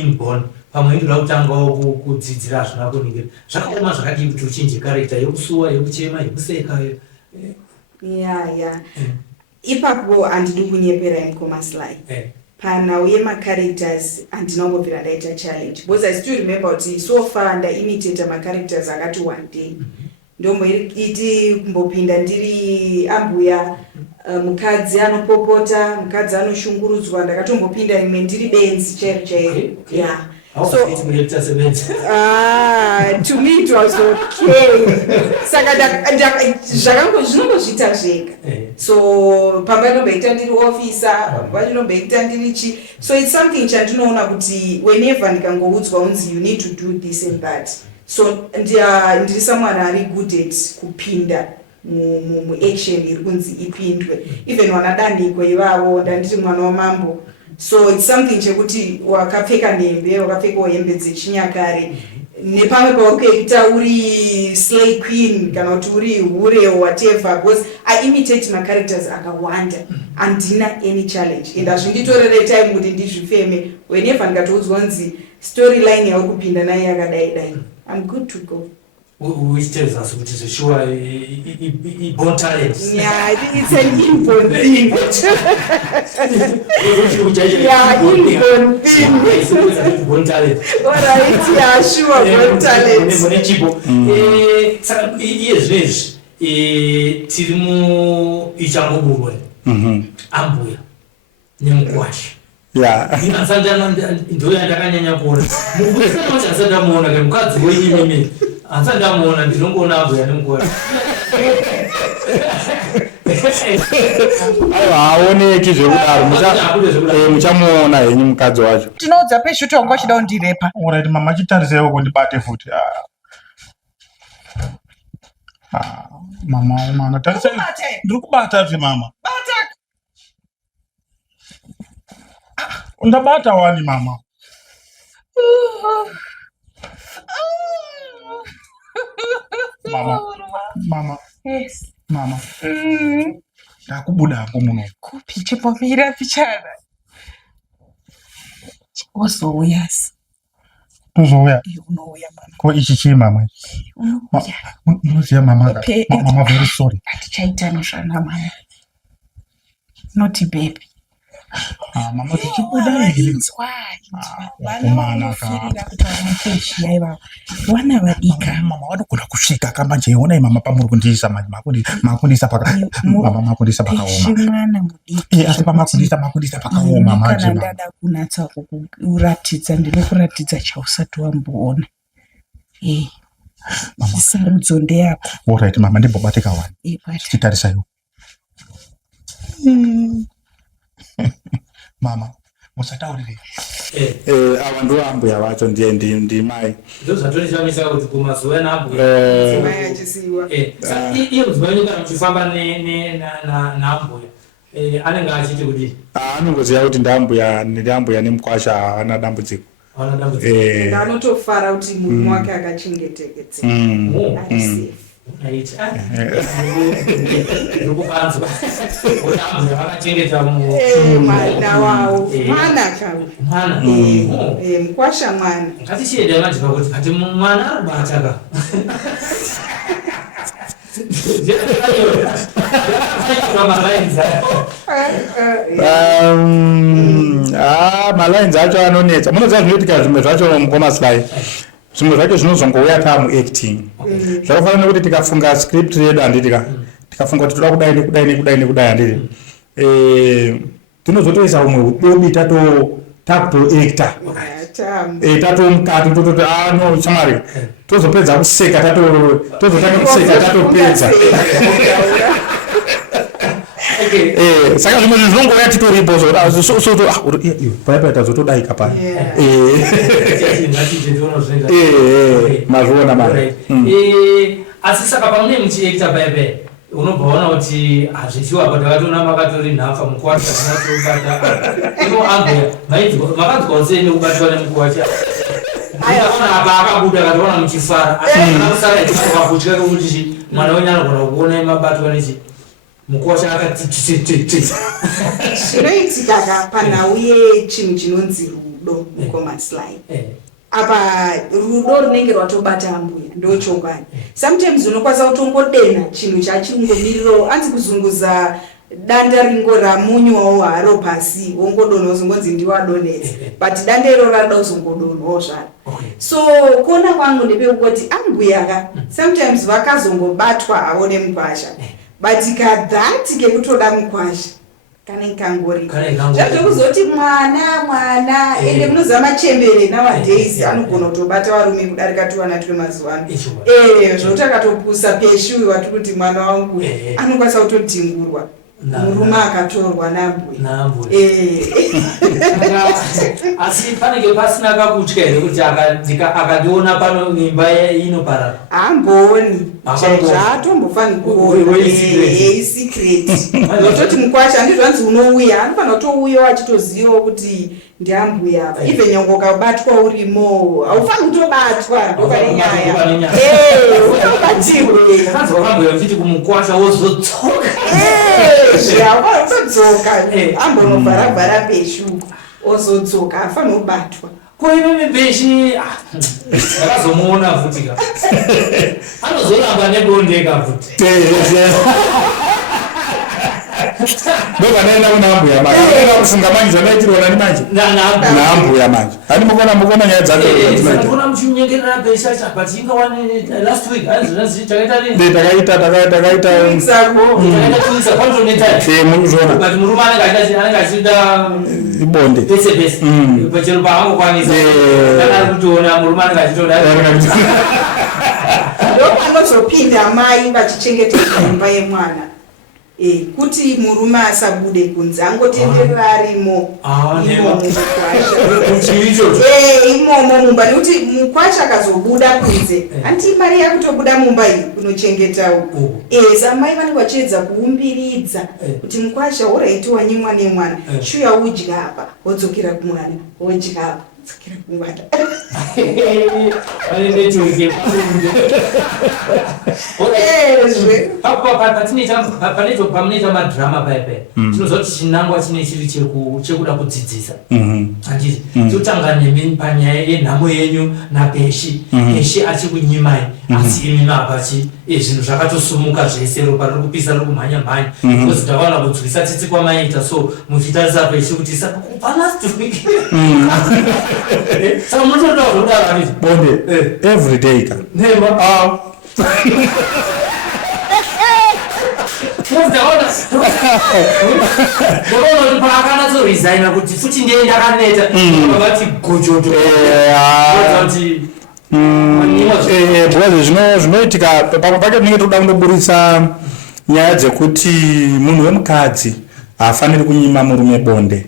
inborn. Pamwe ndoda kutangawo kudzidzira zvina kuningira. Zvakaoma zvakadii kuti uchinje character yokusuwa, yokuchema, yokuseka. Ipapo handidi kunyepera mukomaslide. Panhau macharacters handinongobvira ndaita challenge. Because I still remember kuti so far ndaimitate macharacters akati one day. Ndomboiti kumbopinda ndiri ambuya mukadzi anopopota, mukadzi anoshungurudzwa, ndakatombopinda imwe ndiri benzi chairo. So to me it was okay. Saka zvinongozviita zvega. So pamba nomboita ndiri officer, pamba nomboita ndiri chi. So it's something chandinoona kuti whenever ndikangoudzwa unzi you need to do this and that. So ndiri someone ari good at kupinda mu-action iri kunzi ipindwe. Even wanadaniko ivavo ndanditi mwana wamambo. So it's something chekuti wakapfeka nembe, wakapfeka hembe dzechinyakare. Nepamwe pakuita uri slay queen kana kuti uri hure or whatever, because I imitate my characters akawanda andina any challenge. And azvinditorere time kuti ndizvifeme whenever ndikatoudzwa nzi storyline yaukupinda naye yakadai. I'm good to go. Which tells us which is a sure born talent. Yeah, I think it's an inborn thing. Inborn thing. Born talent. Alright, yeah, sure, born talent. Yes, tirimu ichangoburwa. Ambuya. Nemukwashi. Ndinasandana ndoya ndakanyanya kuona. Mukusema kuti asandamuona ke mukadzi wenyimimi. Asandamuona ndinongoona ambuya nemukwashi. Aoneki zvekudaro muchamuona henyu mukadzi wacho. Tinoudza peshuti wanga uchida kundirepa. Alright mama chitarisei kundibate futi. Mama tarisei. Ndiri kubata zve mama. Bata. Undabata wani mama. Mama. Yes. Mama. Ndakubuda hapo muno. Kupi chipomira pichana. Ozouya. Tozouya. Unouya mwana. Ko ichi chi mama. Unoziya mama. Mama very sorry. Atichaita noshana mwana. Not baby. Mama tichibuda inzwa. Vana vanofirira kuti vanakechi yaiva. Vana vadika. Mama wadokona kusvika kamanje ona mama pamuri kundisa makundisa paka mama makundisa pakaoma. Mwana mudiki. Asi pamakundisa pakaoma manje. Kana ndada kunatsa kuratidza ndinokuratidza chausati wamboona. Mama sarudzo ndeyako. Alright mama ndimbobatika wani. Chitarisa yo. Mama musataurire ava ndo ambuya vacho ndi mai ndozvatonishamisa kuti kumazuva nambuya mai achisiwa iyo mudzimai kana muchifamba nambuya anenge achiti kuti anongoziva kuti ndambuya nemukwasha haana dambudziko anotofara kuti munhu wake akachengetedzeka ari ndikupanzwa kuti vakachengeta mwana wawo mwana mukwasha mwana ngatichienda majipa kuti kati mwana aribataka malainzi acho anonetsa munoziva zvinoitika zvimwe zvacho mukomaslai zvimwe zvacho zvinozongouya tamuacting zvakafanana nekuti tikafunga script yedu handitika tikafunga kuti toda kudai handiti tinozotoisa umwe udobi takutoacta tatomukati tototi no shamwari tozopedza kuseka tozotanga kuseka tatopedza saka zvimwe zvinhu zvinongouya titoripo paipaita zotodaika pa mazviona mari asi saka pamune muchiekta baibai unobvaona kuti hazvichiwa patakatoona makatori nhafa mukwasha tinatobata imo ambuya makadzwa sei nekubatwa nemukwasha aona apa akabuda akatoona muchifara amusara ichikakutya kuti mwana wenyu anogona kuona mabatwa nechi mukwasha akatitititi zvinoitika panauye chinhu chinonzi rudo mukomaslai apa rudo runenge rwatobata ambuya ndochokwadi sometimes unokwanisa kutongodena chinhu chachingomiriro anzi kuzunguza danda ringo ramunywawo haro pasi wongodonha uzongonzi ndiwadonhedza but danda iro rada uzongodonhawo zvaro so kuona kwangu ndepekungoti ambuyaka sometimes vakazongobatwa havo nemukwasha but kadhati kekutoda mukwasha kana ikangori zvazokuzoti mwana ende munoziva machembere nowadays anogona kutobata varume kudarika 200 kwemazuva ano zvokuti akatopusa peshuwi wati kuti mwana wangu anokwanisa kutodhingurwa murume akatorwa nambuya asi panenge pasina kakutya here kuti akadiona pano imba inoparara hamboni zvatombofani kuona secret nototi mukwasha ndizvanzi unouya anofanira kutouyawo achitozivawo kuti ndiambuya apa even nyange ukabatwa urimo haufani kutobatwa ndopane nyaya unobatirwe akanzwa kambuya uchiti kumukwasha wozodzoka haufani kutodzoka ambonovharavhara peshu ozodzoka hafanira kubatwa koimeme peshi akazomuona futika anozoramba nebondeka futi ndovanaenda kunaambuya manje aenda kufunga manje zvamaitirwa nani manje naambuya manje hani mukona nyaya dzakoona muchinyengerera pesha but inga last week munozviona but murume anenge achida ibonde pese pachero paangokwanisa ari kutoona murume anenge achitoda ndopanozopinda mai vachichengetedza imba yemwana kuti murume asabude kunze angotenderera arimo imomo mumba nekuti mukwasha akazobuda kunze handiti mari yakutobuda mumba iyi kunochengetawo samai vanenge vachiedza kuumbiridza kuti mukwasha uraiti wanyimwa nemwana shuya udya apa wodzokera kumwana wodya apa dzokera kungwada. Panoita madhirama paipai tinoziva kuti chinangwa chine chiri chekuda kudzidzisa handiti totanga nemi panyaya yenhamo yenyu napeshi peshi achikunyimai asi imi mapachi zvinhu zvakatosumuka zvese ropa riri kupisa riri kumhanya mhanya bcause ndavaona kudzwisa tsitsi kwamaita so muchitarisa peshi kuti sapanasitoiki saka munotoda kudaro handiti bonde every day ka ndavaona kuti paakanazoresigna kuti futi ndiye ndakaneta vakati gojoto kuti because zvinoitika pamwe pacho tinenge toda kundoburitsa nyaya dzekuti munhu wemukadzi haafaniri kunyima murume bonde.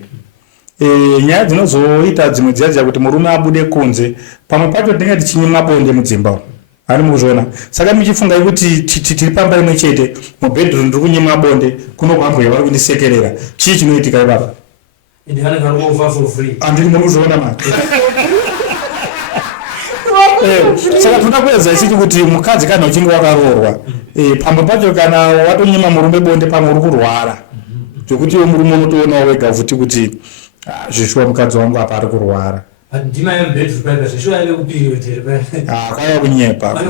Nyaya dzinozoita dzimwe dziya kuti murume abude kunze pamwe pacho tinenge tichinyima bonde mudzimba hani mukuzviona. Saka muchifunga kuti tiri pamba imwe chete mubedroom ndiri kunyima bonde kuno kwambuya vari kundisekerera chii chinoitika ipapa? Handiri mukuzviona mani. Saka toda kuedza ichiti kuti mukadzi kana uchinge wakaroorwa pamwe pacho kana watonyima murume bonde pamwe uri kurwara zvekuti iwe murume unotoonawo wega futi kuti zvishuwa mukadzi wangu apa ari kurwara. Kwaiva kunyepa.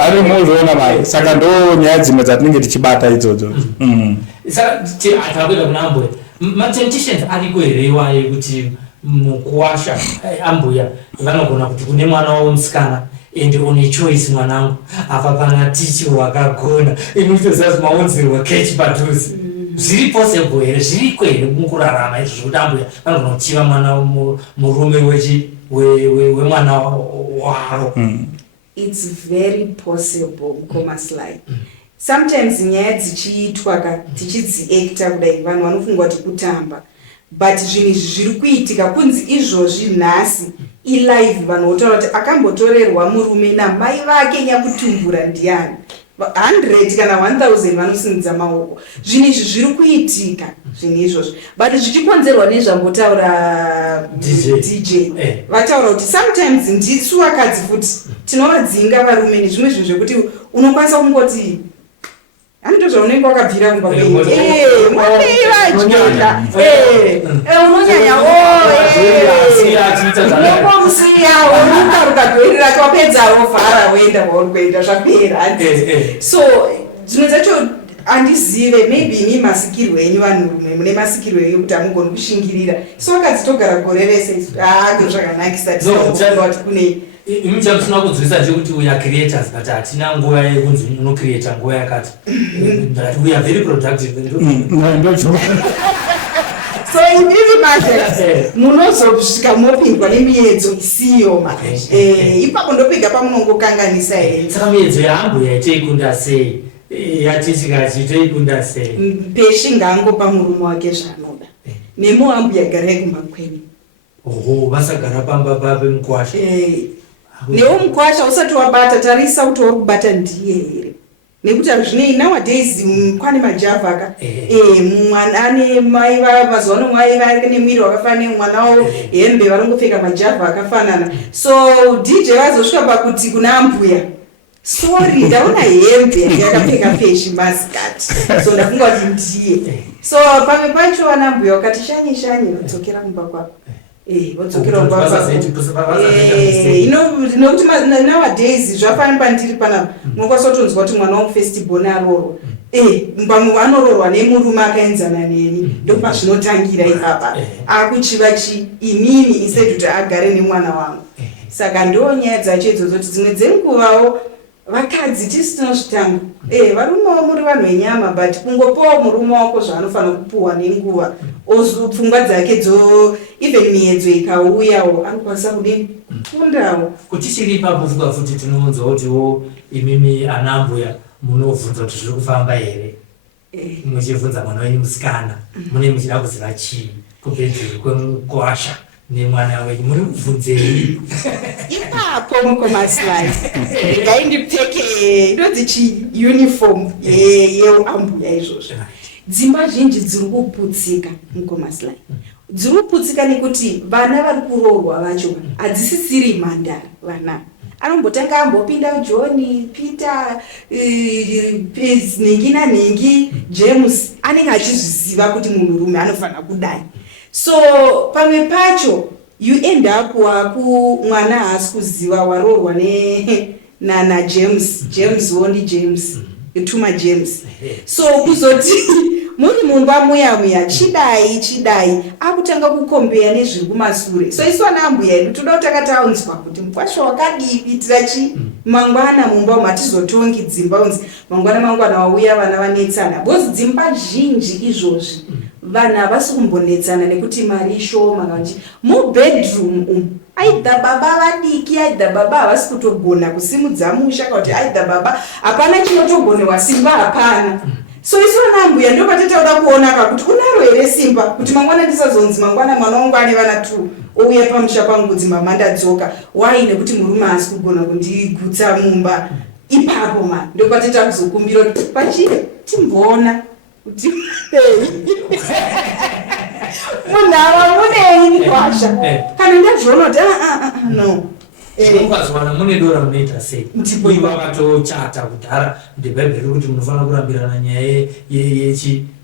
Ari muzviona mari. Saka ndo nyaya dzimwe dzatinenge tichibata idzodzo. Saka atakwenda kuna ambuya matemptations ariko here iwaye kuti mukuwasha ambuya vanogona kuti kune mwana womusikana ende une choice mwanangu apa pana tichi wakagona inotoziva maonzerwa kechi padhuze zviri possible here zviriko here mukurarama izvo zvekuti ambuya vanogona kuchiva mwana murume wemwana waro. It's very possible mukomaslai. Sometimes nyaya dzichiitwa tichidziacta kudai vanhu vanofunga kuti kutamba but zvinhu izvi zviri kuitika kunzi izvozvi nhasi ilive vanhu votaura kuti akambotorerwa murume namai vake nyakutumbura ndiani 100 kana 1000 vanosimudza maoko. Zvinhu izvi zviri kuitika zvinhu izvozvi but zvichikonzerwa nezvambotaura DJ vataura kuti sometimes ndisu vakadzi futi tinovadzinga varume nezvimwe zvinhu zvekuti unokwanisa kungoti handito zvaunenge wakabvira kumba kwenyu mwapei vadyonda unonyanya unokomusiyawo unokarukadoiri rake wapedzawo vhara woenda kwauri kuenda zvapera. So zvimwe dzacho handizive maybe imi masikirwo enyu vanhurume mune masikirwo enyu kuti hamugoni kushingirira so wakadzitogara gore rese zvakanakisa tisaati kunei imi chamusina kudzivisa chekuti we are creators but hatina nguva yekunzi unocreata nguva yakati that we are very productive. So inini manje munozosvika mopindwa nemiedzo isiyo manje ipapo ndopega pamunongokanganisa here. Saka miedzo yangu yaiteikunda sei yatisikati toikunda sei peshi ngaangopa murume wake zvaanoda nemuambuya garai kumakweni vasagara pamba pape mukwasha newo mukwasha usati wabata tarisa kuti uri kubata ndiye here nekuti hazvinei nowadays kwane majavaka mwana ane mai mazuva ano mai vari nemwiri wakafanana mwana wavo hembe varongopfeka majavha akafanana so DJ vazosvika pakuti kuna ambuya sorry ndaona hembe yakapfeka peshi masikati so ndafunga kuti ndiye so pamwe pacho ana ambuya wakati shanye vadzokera kumba kwako vodzokera kumba nokuti nowadays zvafani pandiri panapa munokwanisa kutonzwa kuti mwana wangu festival arorwa pamwe anororwa nemurume akaenzana neni ndopazvinotangira ipapa akuchiva inini instead kuti agare nemwana wangu. Saka ndo nyaya dzacho idzodzo kuti dzimwe dzenguvawo vakadzi tisi tinozvitanga varumewo muri vanhu venyama but kungopawo murume wako zvaanofanira kupuhwa nenguva pfungwa dzake even miedzo ikauyawo anokwanisa kudini kufundawo. Kutichiri ipapo fuka futi tinoudza kutiwo imimi ana ambuya munovhunza kuti zviri kufamba here muchivhunza mwana wenyu musikana mune muchida kuziva chii kubhedhuri kwekuwasha nemwana wenyu muri kubvunzei ipapo mukomasilai ngaindipfeke inonzi chiuniform yeambuya izvozvo. Dzimba zhinji dziri kuputsika mukomasilai, dziri kuputsika nekuti vana vari kuroorwa vacho hadzisisiri mhandara. Vana anombotanga ambopinda John, Peter, nhingi nanhingi, James anenge achizviziva kuti munhurume anofanira kudai. So pamwe pacho you end up mwana haasi kuziva waroorwa na James wondi James Tuma James. So kuzoti muri mumba muya chidai akutanga kukombeya nezviri kumashure. So isu ana ambuya edu toda kutanga taunzwa kuti mukwasha wakadii kuitira mangwana mumba matizotongi dzimba unzi mangwana wauya vana vanetsana. Bozi dzimba zhinji izvozvi vanhu havasi kumbonetsana nekuti mari shoma kanji mubedroom aidha baba vadiki, aidha baba havasi kutogona kusimudza musha kana kuti aidha baba hapana chinotogonewa simba hapana. So isu ana ambuya ndo patitoda kuona kuti unaro here simba kuti mangwana ndisazonzi mangwana mwana wangu ane vana 2 ouya pamusha pangu kuti mama ndadzoka wai nekuti murume haasi kugona kundigutsa mumba. Ipapo mani ndo patita kuzokumbira kuti timboona kuti munhava munei mukwasha kana ndazviona kuti no ukazwana mune dora munoita sei ndipo ivo vakatochata kudhara ndebhaibheri kuti munofanira kurambirana nyaya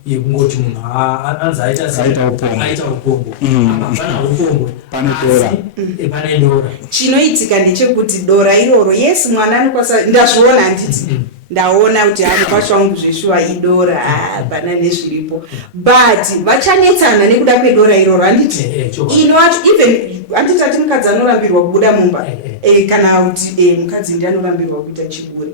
yekungoti munhu anzi aita upongo apafana upongo pane dora. Chinoitika ndechekuti dora iroro Yesu mwana anokwasa ndazviona handiti ndaona kuti anokwasha wangu zveshuwa idora hapana nezviripo but vachanetsana nekuda kwedora iroro handiti ino wacho even handiti ati mukadzi anorambirwa kubuda mumba kana kuti mukadzi ndi anorambirwa kuita chibure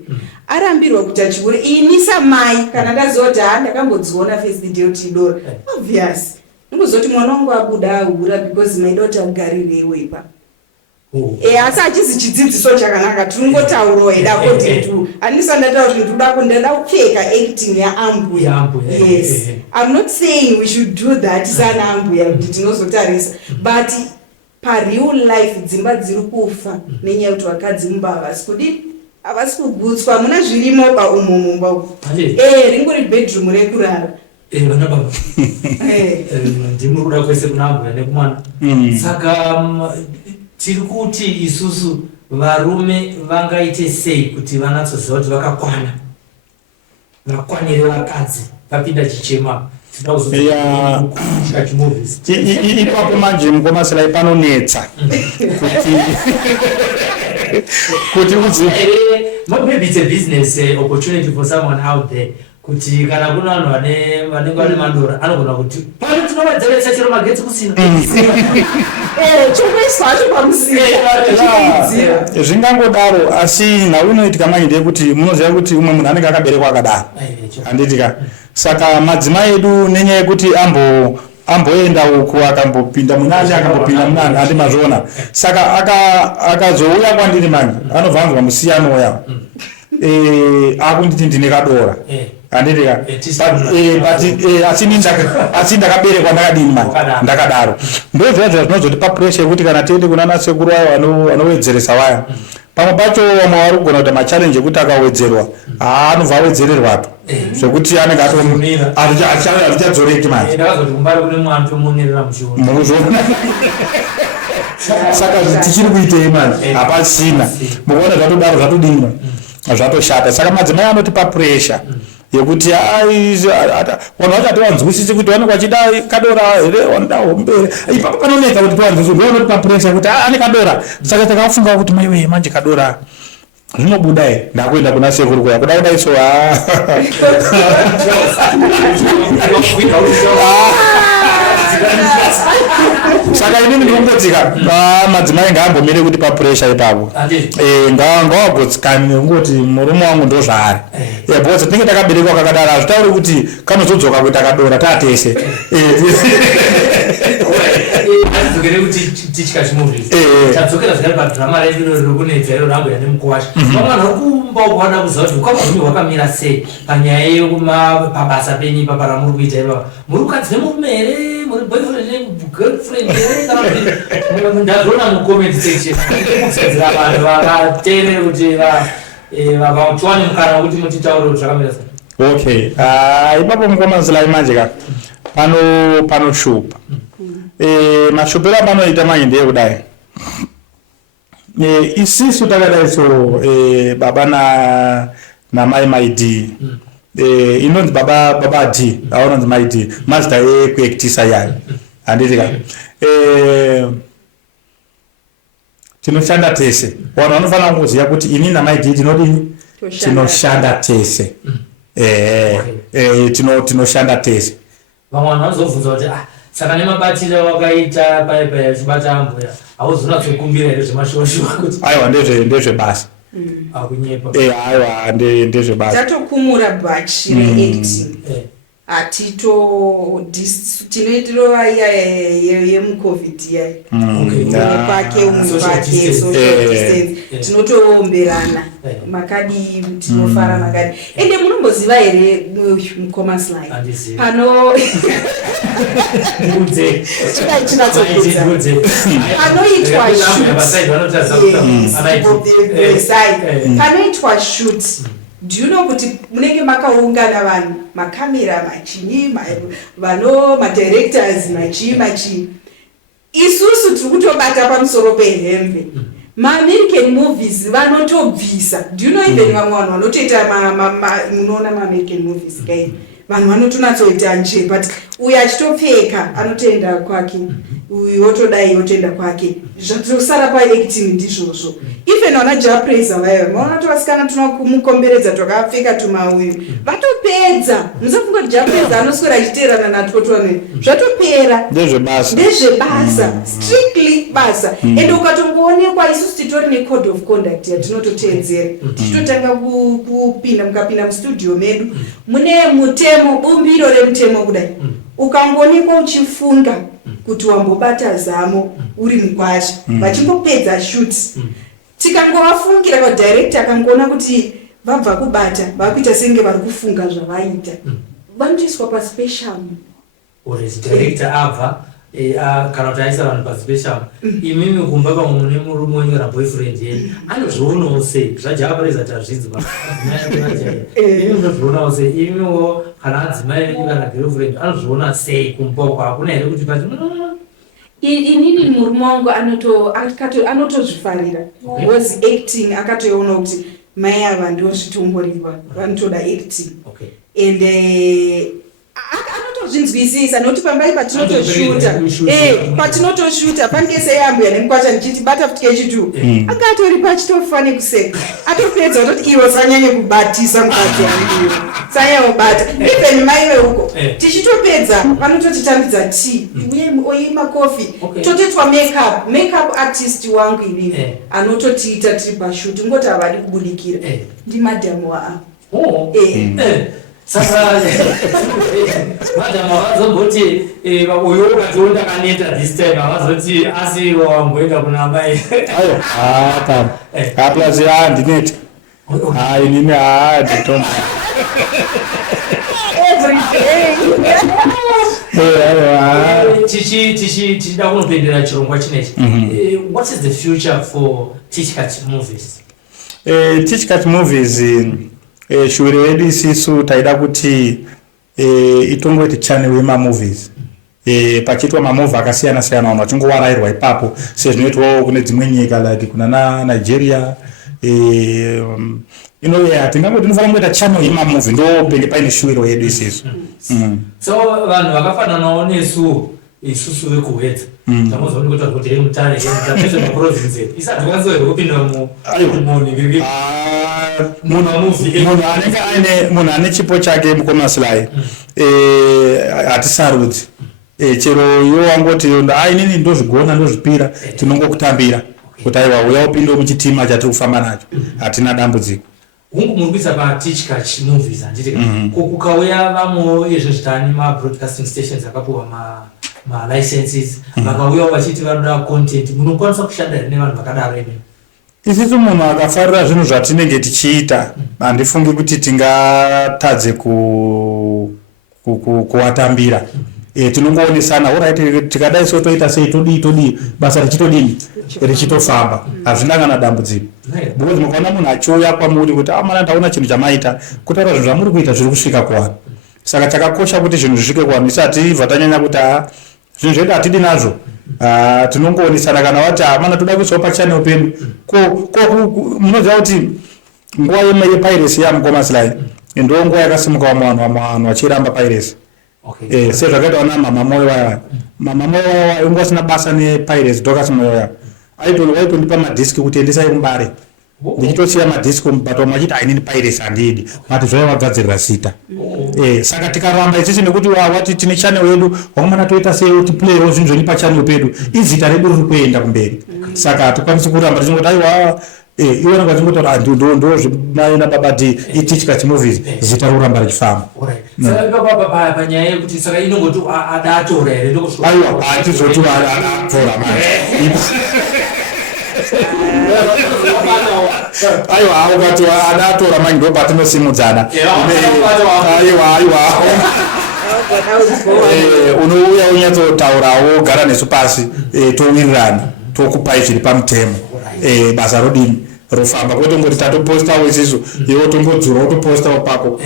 arambirwa kuita chibure ini samai kana ndaziva kuti ndakambodziona first day kuti idora obvious ndikuzoti mwana wangu abuda ahura because my daughter agarirewo ipa. Asi hachizi chidzidziso chakanaka tinongotaurawo heda kuti tu handisa ndataura kuti ndada kupfeka acting yaambuya. Yes, I'm not saying we should do that sana ambuya kuti tinozotarisa but pareal life dzimba dziri kufa nenyaya yekuti vakadzi mumba havasi kugutswa muna zvirimo paumo mumba ringori bedroom rekurara. Vana baba ndimuri kuda kwese kuna ambuya nekumwana saka tiri kuti isusu varume vangaite sei kuti vanatsoziva kuti vakwanire vakadzi vapinda chichema ipapo manje mukomasilai panonetsa kuti maybe it's a business opportunity for someone out there kuti kana kuna vanhu vanenge vane madora anogona kuti pano tinovadzeresa chero magetsi kusina zvingangodaro asi nhau inoitika manje ndeyekuti munoziva kuti umwe munhu anenge akaberekwa akadaro handitika. Saka madzimai edu nenyaya yekuti amboenda uku akambopinda munani akambopinda munani handi mazviona saka akazouya kwandiri manje anobvanzwa musiyano uya akunditi ndine kadora handitika asi ndakaberekwa ndakadini manje ndakadaro ndoziva zvinozotipa pressure yekuti kana tiende kuna nasekuru ayo anowedzeresa vaya pamwe pacho vamwe vari kugona kuita machallenji ekuti akawedzerwa anobva awedzererwato zvekuti anenge hatichadzoreki manje. Saka tichiri kuitei manje hapasina mukuona zvatodaro zvatodini zvatoshata. Saka madzimai anotipa pressure yekuti vanhu vacho hativanzwisisi kuti vanenge vachida kadora here vanoda hombere ipapo panonetsa kuti tivanzwisisi ndovanotipa pressure yekuti ane kadora. Saka takafunga kuti maiwe manje kadora zvinobuda here ndakuenda kuna sekuru kuya kuda kudaiso saka inini ndinongotsika madzimai ngaambomire kuti papressure ipapo ngawagotsikani ngoti murume wangu ndozvaari because tinenge takaberekwa kakadaro hazvitauri kuti kanozodzoka kuita kadora tatese azogere kuti Teachers Movies tadzokera zvakare padrama redu rokunedza iro rambo yanemukwasha vamwe vakumba ukada kuziva kuti ukamazumi hwakamira sei panyaya yepabasa penyu paparamuri kuita ivava muri kukadzi nemurume here muri boyfriend negirlfriend here kana kuti ndazviona mucomment section kusadzira vanhu vakateerere kuti vatiwane mukana wekuti mutitaure kuti zvakamira sei. Okay, ipapo mukomanzilai manje ka panoshupa mashupiro panoita manje ndeyekudai isisu takadai so baba na mai D inonzi baba D aunonzi mai D master ekuactisa yayo handitika tinoshanda tese vanhu vanofanira kuziva kuti ini namai D tinodini tinoshanda tese tinoshanda tese. Vamwe vanhu vanozobvunza kuti saka nemabatire wakaita paya chibata ambuya hauzona kukumbira here zvemashuwa kuti aiwa ndezvebasa akunyepa aiwa ndezvebasa tatokumura bhachi reacting tinoitiro yemucovid yayi umwe pake social distance tinotoomberana makadi tinofara makadi ende munomboziva here mukomaslai pano panoitwa shoot. Do you know kuti munenge makaungana vanhu makamera machinyi madirectors machinyi isusu tiri kutobata pamusoro pehembe maamerican movies vanotobvisa. Do you know even vamwe vanhu vanotoita munoona maamerican movies kai vanhu vanotonatsoita nje but uyu achitopfeka anotoenda kwake uyu otodai otoenda kwake zvatosara paacting ndizvozvo even vana japraiser vayo maona tovasikana tunokumukomberedza twakapfeka tumauyu vatopedza musafunga kuti japraiser anoswera achiteerana natotone zvatopera ndezvebasa strictly basa ende ukatongoonekwa isusu titori necode of conduct yatinototeedzera tichitotanga kupinda mukapinda mustudio medu mune mutemo bumbiro remutemo kudai ukangoonekwa uchifunga kuti wambobata zamo uri mukwasha vachimbopedza shoot tikangovafungira kwadirector akangoona kuti vabva kubata vakuita senge vari kufunga zvavaita vanotoiswa paspecial director abva kana kuti aisa vanhu paspecial imimi kumba pamwe mune murume wenyu kana boyfriend yenyu anozvionawo sei zvajapareza tazvidzwa imi munozvionawo sei imiwo kana adzimai venyu kana girlfriend anozviona sei kumba uko hakuna here kuti pati inini murume wangu anotozvifarira was acting akatoona kuti mai ava ndozvitomboriwa vanotoda acting and anotozvinzwisisa nokuti pambai patinotoshuta pange seyambuya nemukwasha ndichiti bata futi kechitu akatori pachitofane kuseka atopedza kutoti iwo sanyanye kubatisa mukadzi wanguyo sanyanya kubata even mai veuko tichitopedza vanototitambidza tea oima coffee totoitwa makeup artist wangu ivini anototiita tiri pashuti ngoti havadi kubudikira ndimadhamu waavo saka madam avazomboti uyo ukationa kaneta this time avazoti asi wamboenda kuna mai plus ndineti inini nditomba tichida kunopendera chirongwa chinechi what is the future for Teachers Movies? Teachers Movies shuri wedu isisu taida kuti itongoiti channel wemamovies pachitwa mamovha akasiyana siyana vanhu vachingowarairwa ipapo sezvinoitwawo kune dzimwe nyika like kuna Nigeria hatingangoti tinofanira kungoita channel yemamovie ndopenge paine shuwiro yedu isisu so vanhu vakafananawo nesu isusu vekuwedza tamuzoona kuti kuti mutare nezvemaprovince isati kanzoerwa kupinda munhu munhu ane chipo chake mukomasilai hatisarudzi chero iwo wangoti inini ndozvigona ndozvipira tinongokutambira kuti aiwa uya upinde muchitima chatiri kufamba nacho hatina dambudziko hungu muri kuisa paTeachers Movies handiti kukauya vamwewo izvo zvitani mabroadcasting stations akapuwa licenses vakauya vachiti vanoda content munokwanisa kushanda here nevanhu vakadaro ene? Isisu munhu akafarira zvinhu zvatinenge tichiita handifungi kuti tingatadze kuvatambira. Tinongoonesana alright, tikadai so toita sei todii basa richitodini richitofamba hazvina kana dambudziko. Because mukaona munhu achiuya kwamuri kuti mana ndaona chinhu chamaita kutaura zvinhu zvamuri kuita zviri kusvika kuvanhu. Saka chakakosha kuti zvinhu zvisvike kuvanhu isati ibva tanyanya kuti zvinhu zvedu hatidi nazvo. Tinongoonesana kana vati mana toda kuisawo pachannel pedu munoziva kuti nguva yepiracy yamukomasilai ndo nguva yakasimuka vanhu vachiramba piracy. Sezvakaita wana mama moyo waya ingo asina basa nepiracy Dorcas moyo waya aitondipa madhiski kuti endesai kumbare ndichitosiya madhiski mubato machiti ainini piracy handidi vati zvaiva vagadzirira zita. Saka tikaramba isisi nekuti wati tine channel yedu wamana toita sei kuti playewo zvinhu zveni pachannel pedu izita redu riri kuenda kumberi. Saka hatikwanisi kuramba tichingoti aiwa iwona kwachingotaura ndo zvimaina babadi itichikati movies zita roramba richifamba. Saka panyaya yekuti saka inongoti adatora here ndokusvika aiwa hatizoti adatora manje aiwa ukati adatora manje ndo patinosimudzana. Aiwa unouya unyatsotaurawo gara nesu pasi towirirana tokupai zviri pamutemo basa rodini rofamba kwete ngoti tatopostawo isisu iwo tongodzura wotopostawo pako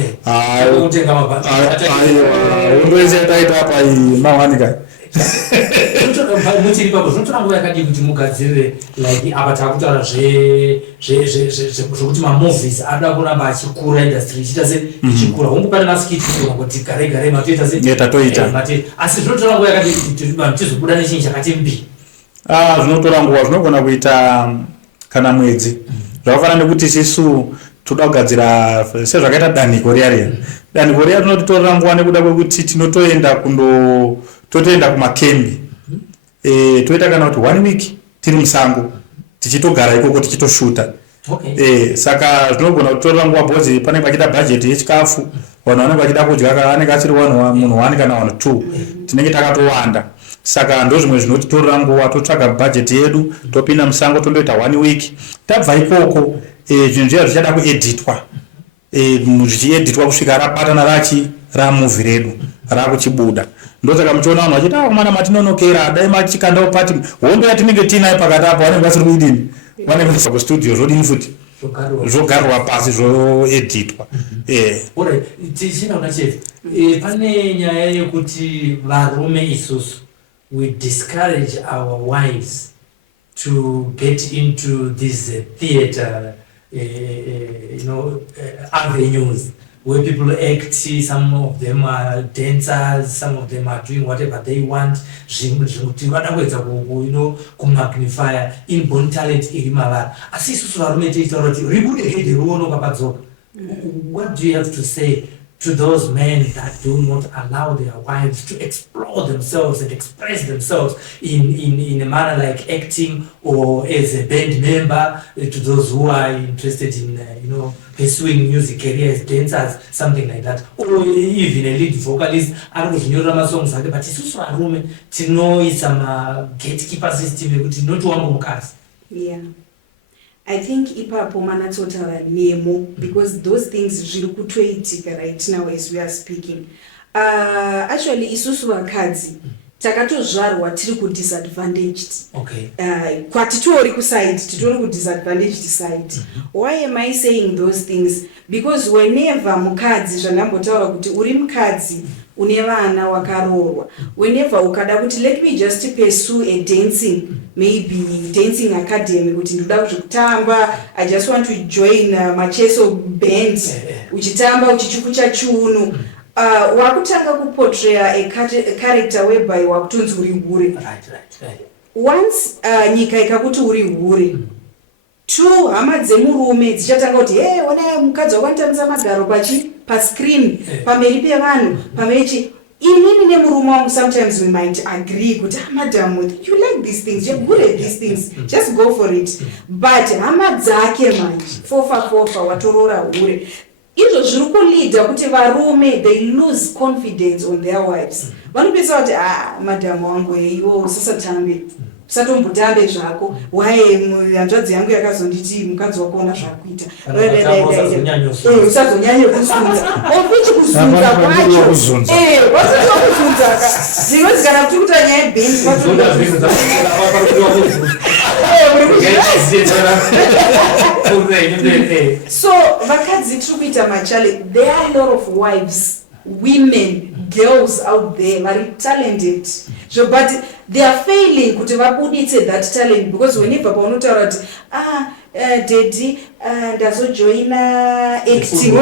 undoise taita apa mawanika muchiri papo zvinotora nguva yakadii kuti mugadzirire like apa takutaura zvekuti mamovies ada kuramba achikura industry ichiita se ichikura ungopata maskiti kuti gare matoita se tatoita asi zvinotora nguva yakadii kuti tizobuda nechinhu chakati mbi? Zvinotora nguva, zvinogona kuita kana mwedzi. Zvakafanana nekuti isusu toda kugadzira sezvakaita danhiko riya. Danhiko riya rinotitorera nguva nekuda kwekuti totoenda kumakembi. Toita kana kuti 1 week tiri musango tichitogara ikoko tichitoshuta. Saka zvinogona kutorera nguva bhozi pane pachida budget yechikafu vanhu vanenge vachida kudya kana vanenge asiri munhu 1 kana 2 tinenge takatowanda. Saka ndo zvimwe zvinotitorera nguva totsvaga budget yedu topinda musango tondoita 1 week tabva ikoko zvinhu zviya zvichada kueditwa zvichieditwa kusvika rabatana ramovhi redu rakuchibuda. Ndosaka muchiona vanhu vachiti mana matinonokera dai machikandawo pati hondo yatinenge tinayo pakati apo vanenge vasiri kuidini vanenge kustudio zvodini futi zvogarwa pasi zvoeditwa. Tichinaona chete pane nyaya yekuti varume isusu we discourage our wives to get into this theater avenues where people act. Some of them are dancers, some of them are doing whatever they want. Kumagnify inborn talent iri mavari. Asi isusu varume tichitaura kuti ribude hedi ruono kapadzoka. What do you have to say to those men that do not allow their wives to explore themselves and express themselves in a manner like acting or as a band member, to those who are interested in pursuing music careers, dancers, something like that, or even a lead vocalist arikuzvinyorera masongs ake, but isusu varume tinoisa gatekeeper system yekuti not wangu mukadzi. Yeah, I think ipapo manatsotaura nemo because those things zviri kutoitika right now as we are speaking. Actually isusu vakadzi takatozvarwa tiri kudisadvantaged. Kwatitori kuside titori kudisadvantaged side. Why am I saying those things? Because whenever mukadzi zvandambotaura kuti uri mukadzi une vana wakarorwa, whenever ukada kuti let me just pursue a dancing, maybe dancing academy, kuti ndoda kutamba, I just want to join macheso band, uchitamba uchichukucha chiuno, wakutanga kuportray a character whereby wakutonzi uri hure. Once nyika ikakuti uri hure, 2 hama dzemurume dzichatanga kuti hey ona mukadzi wakandamisa magaro pa screen pamberi pevanhu pamechi inini nemurume wangu sometimes we might agree kuti madam you like these things, you're good at these things, just go for it, but hama dzake manje fofa watorora hure. izvo zviri kuleada kuti varume they lose confidence on their wives. Vanopesa kuti madhamu wangu iwo usasatambe usatombotambe zvako waye hanzvadzi yangu yakazonditi mukadzi wako ona zvakuita usazonyanya kuzunza ofichi kuzunza kwacho wasitokuzunzaka zvinozikana kuti kuti anyaya yebhenzi so vakadzi tiri kuita machallenge. There are a lot of wives, women, girls out there vari talented, so but they are failing kuti vabuditse that talent, because whenever paunotaura kuti daddy ndazojoina acting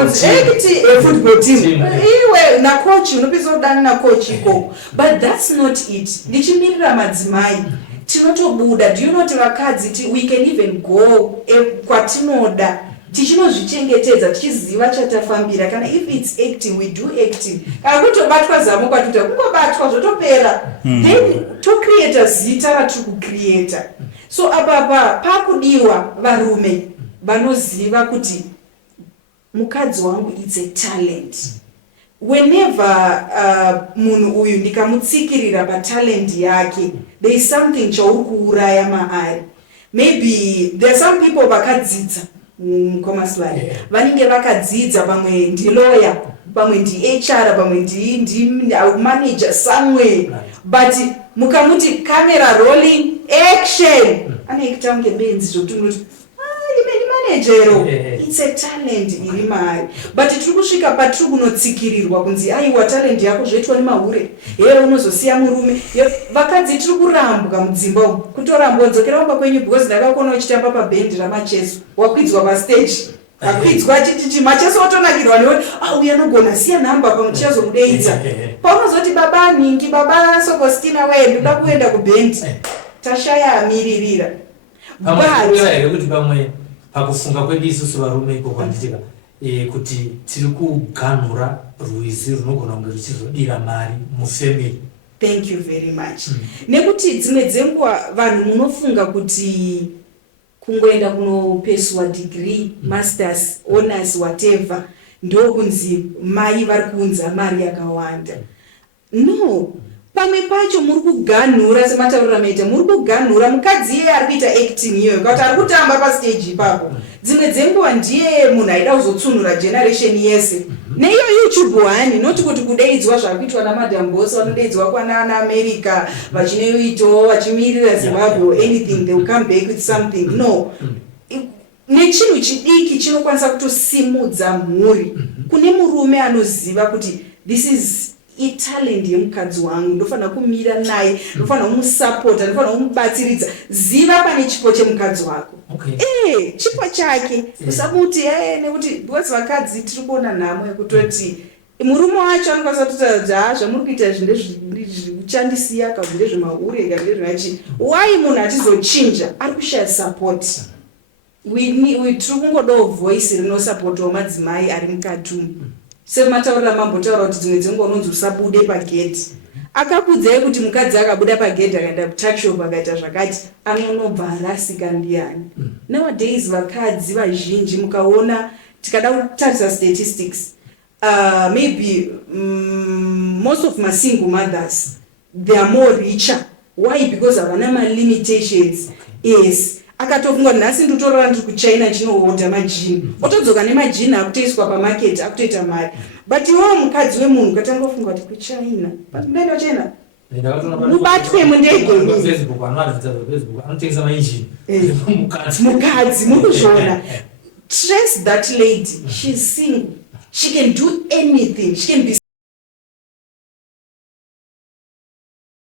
football team iwe na coach unopisa kudana na coach iko, but that's not it. Ndichimirira madzimai tinotobuda. Do you know kuti vakadzi we can even go kwatinoda tichinozvichengetedza tichiziva chatafambira. Kana if it's acting we do acting, kana kutobatwa zamo kwatuta kungobatwa zvotopera, then to create zita ratiri kucreata. So apapa pakudiwa varume vanoziva kuti mukadzi wangu it's a talent. Whenever munhu uyu ndikamutsikirira patalent yake, there is something chauri kuuraya maari. Maybe there are some people vakadzidza mukomaswari vanenge vakadzidza, pamwe ndilawyer, pamwe ndi-HR, pamwe ndi-manager somewhere, but mukamuti camera rolling action anoita kunge benzi zvokuti munoti manejero. It's a talent iri maari, but tiri kusvika patiri kunotsikirirwa kunzi aiwa talent yako zvoitwa nemahure unozosiya murume. Vakadzi tiri kurambwa mudzimba umu, kutorambwa wodzokera kumba kwenyu because ndakakuona uchitamba pabhendi ramacheso, wakwidzwa pastage akwidzwa achiti macheso otonakirwa newe uyu anogona siya nhamba pamuchichazomudeidza paunozoti baba ningi baba Sokostina we ndoda kuenda kubhendi, tashaya amiririra. Kuti pamwe pakufunga kwedu isusu varume iko kwanditika kuti tiri kuganhura rwizi runogona kunge ruchizodira mari mufamily. Thank you very much. Nekuti dzimwe dzenguva vanhu munofunga kuti kungoenda kunopeswa degree, masters, honors, whatever ndokunzi mai vari kuunza mari yakawanda. No, pamwe pacho muri kuganhura semataurira maita, muri kuganhura mukadzi iye ari kuita acting iyoyo kuti ari kutamba pastage ipapo. Dzimwe dzenguva ndiye munhu aida kuzotsunura generation yese neiyo YouTube hani, noti kuti kudeidzwa zvakuitwa namadam boss vanodeidzwa kwana America vachinoitawo vachimirira Zimbabwe anything they will come back with something. No, nechinhu chidiki chinokwanisa kutosimudza mhuri. Kune murume anoziva kuti this is italent yemukadzi wangu, ndofanira kumira naye, ndofanira kumusapota, ndofanira kumubatsiridza. Ziva pane chipo chemukadzi wako. Chipo chake usamuti nekuti because vakadzi tiri kuona nhamo yekutoti murume wacho anokwanisa kutotadza zvamuri kuita zvichandisiya kana ndezvemahure kana ndezvenachi. Why munhu achizochinja ari kushaya support? Tiri kungodawo voice rinosapotawo madzimai ari mukati umu. Semataurira mambotaura kuti dzimwe dzenguva unonzi usabude pagedhi. Akakudzai kuti mukadzi akabuda pagedhi akaenda kutakshop akaita zvakati, anonobva arasika ndiani. Nowadays vakadzi vazhinji mukaona, tikada kutarisa statistics, maybe most of my single mothers they are more richer. Why? Because havana limitations. Yes. Akatofunga nhasi ndotorora ndiri kuchina chinohodha majini, otodzoka nemajini akutoiswa pamarket akutoita mari. But iwewo mukadzi wemunhu ukatanga kufunga kuti kuchina, but mudaenda china mubatwe mundege Facebook anotengesa mainjini mukadzi mukuzviona. Trace that lady, she's single, she can do anything, she can be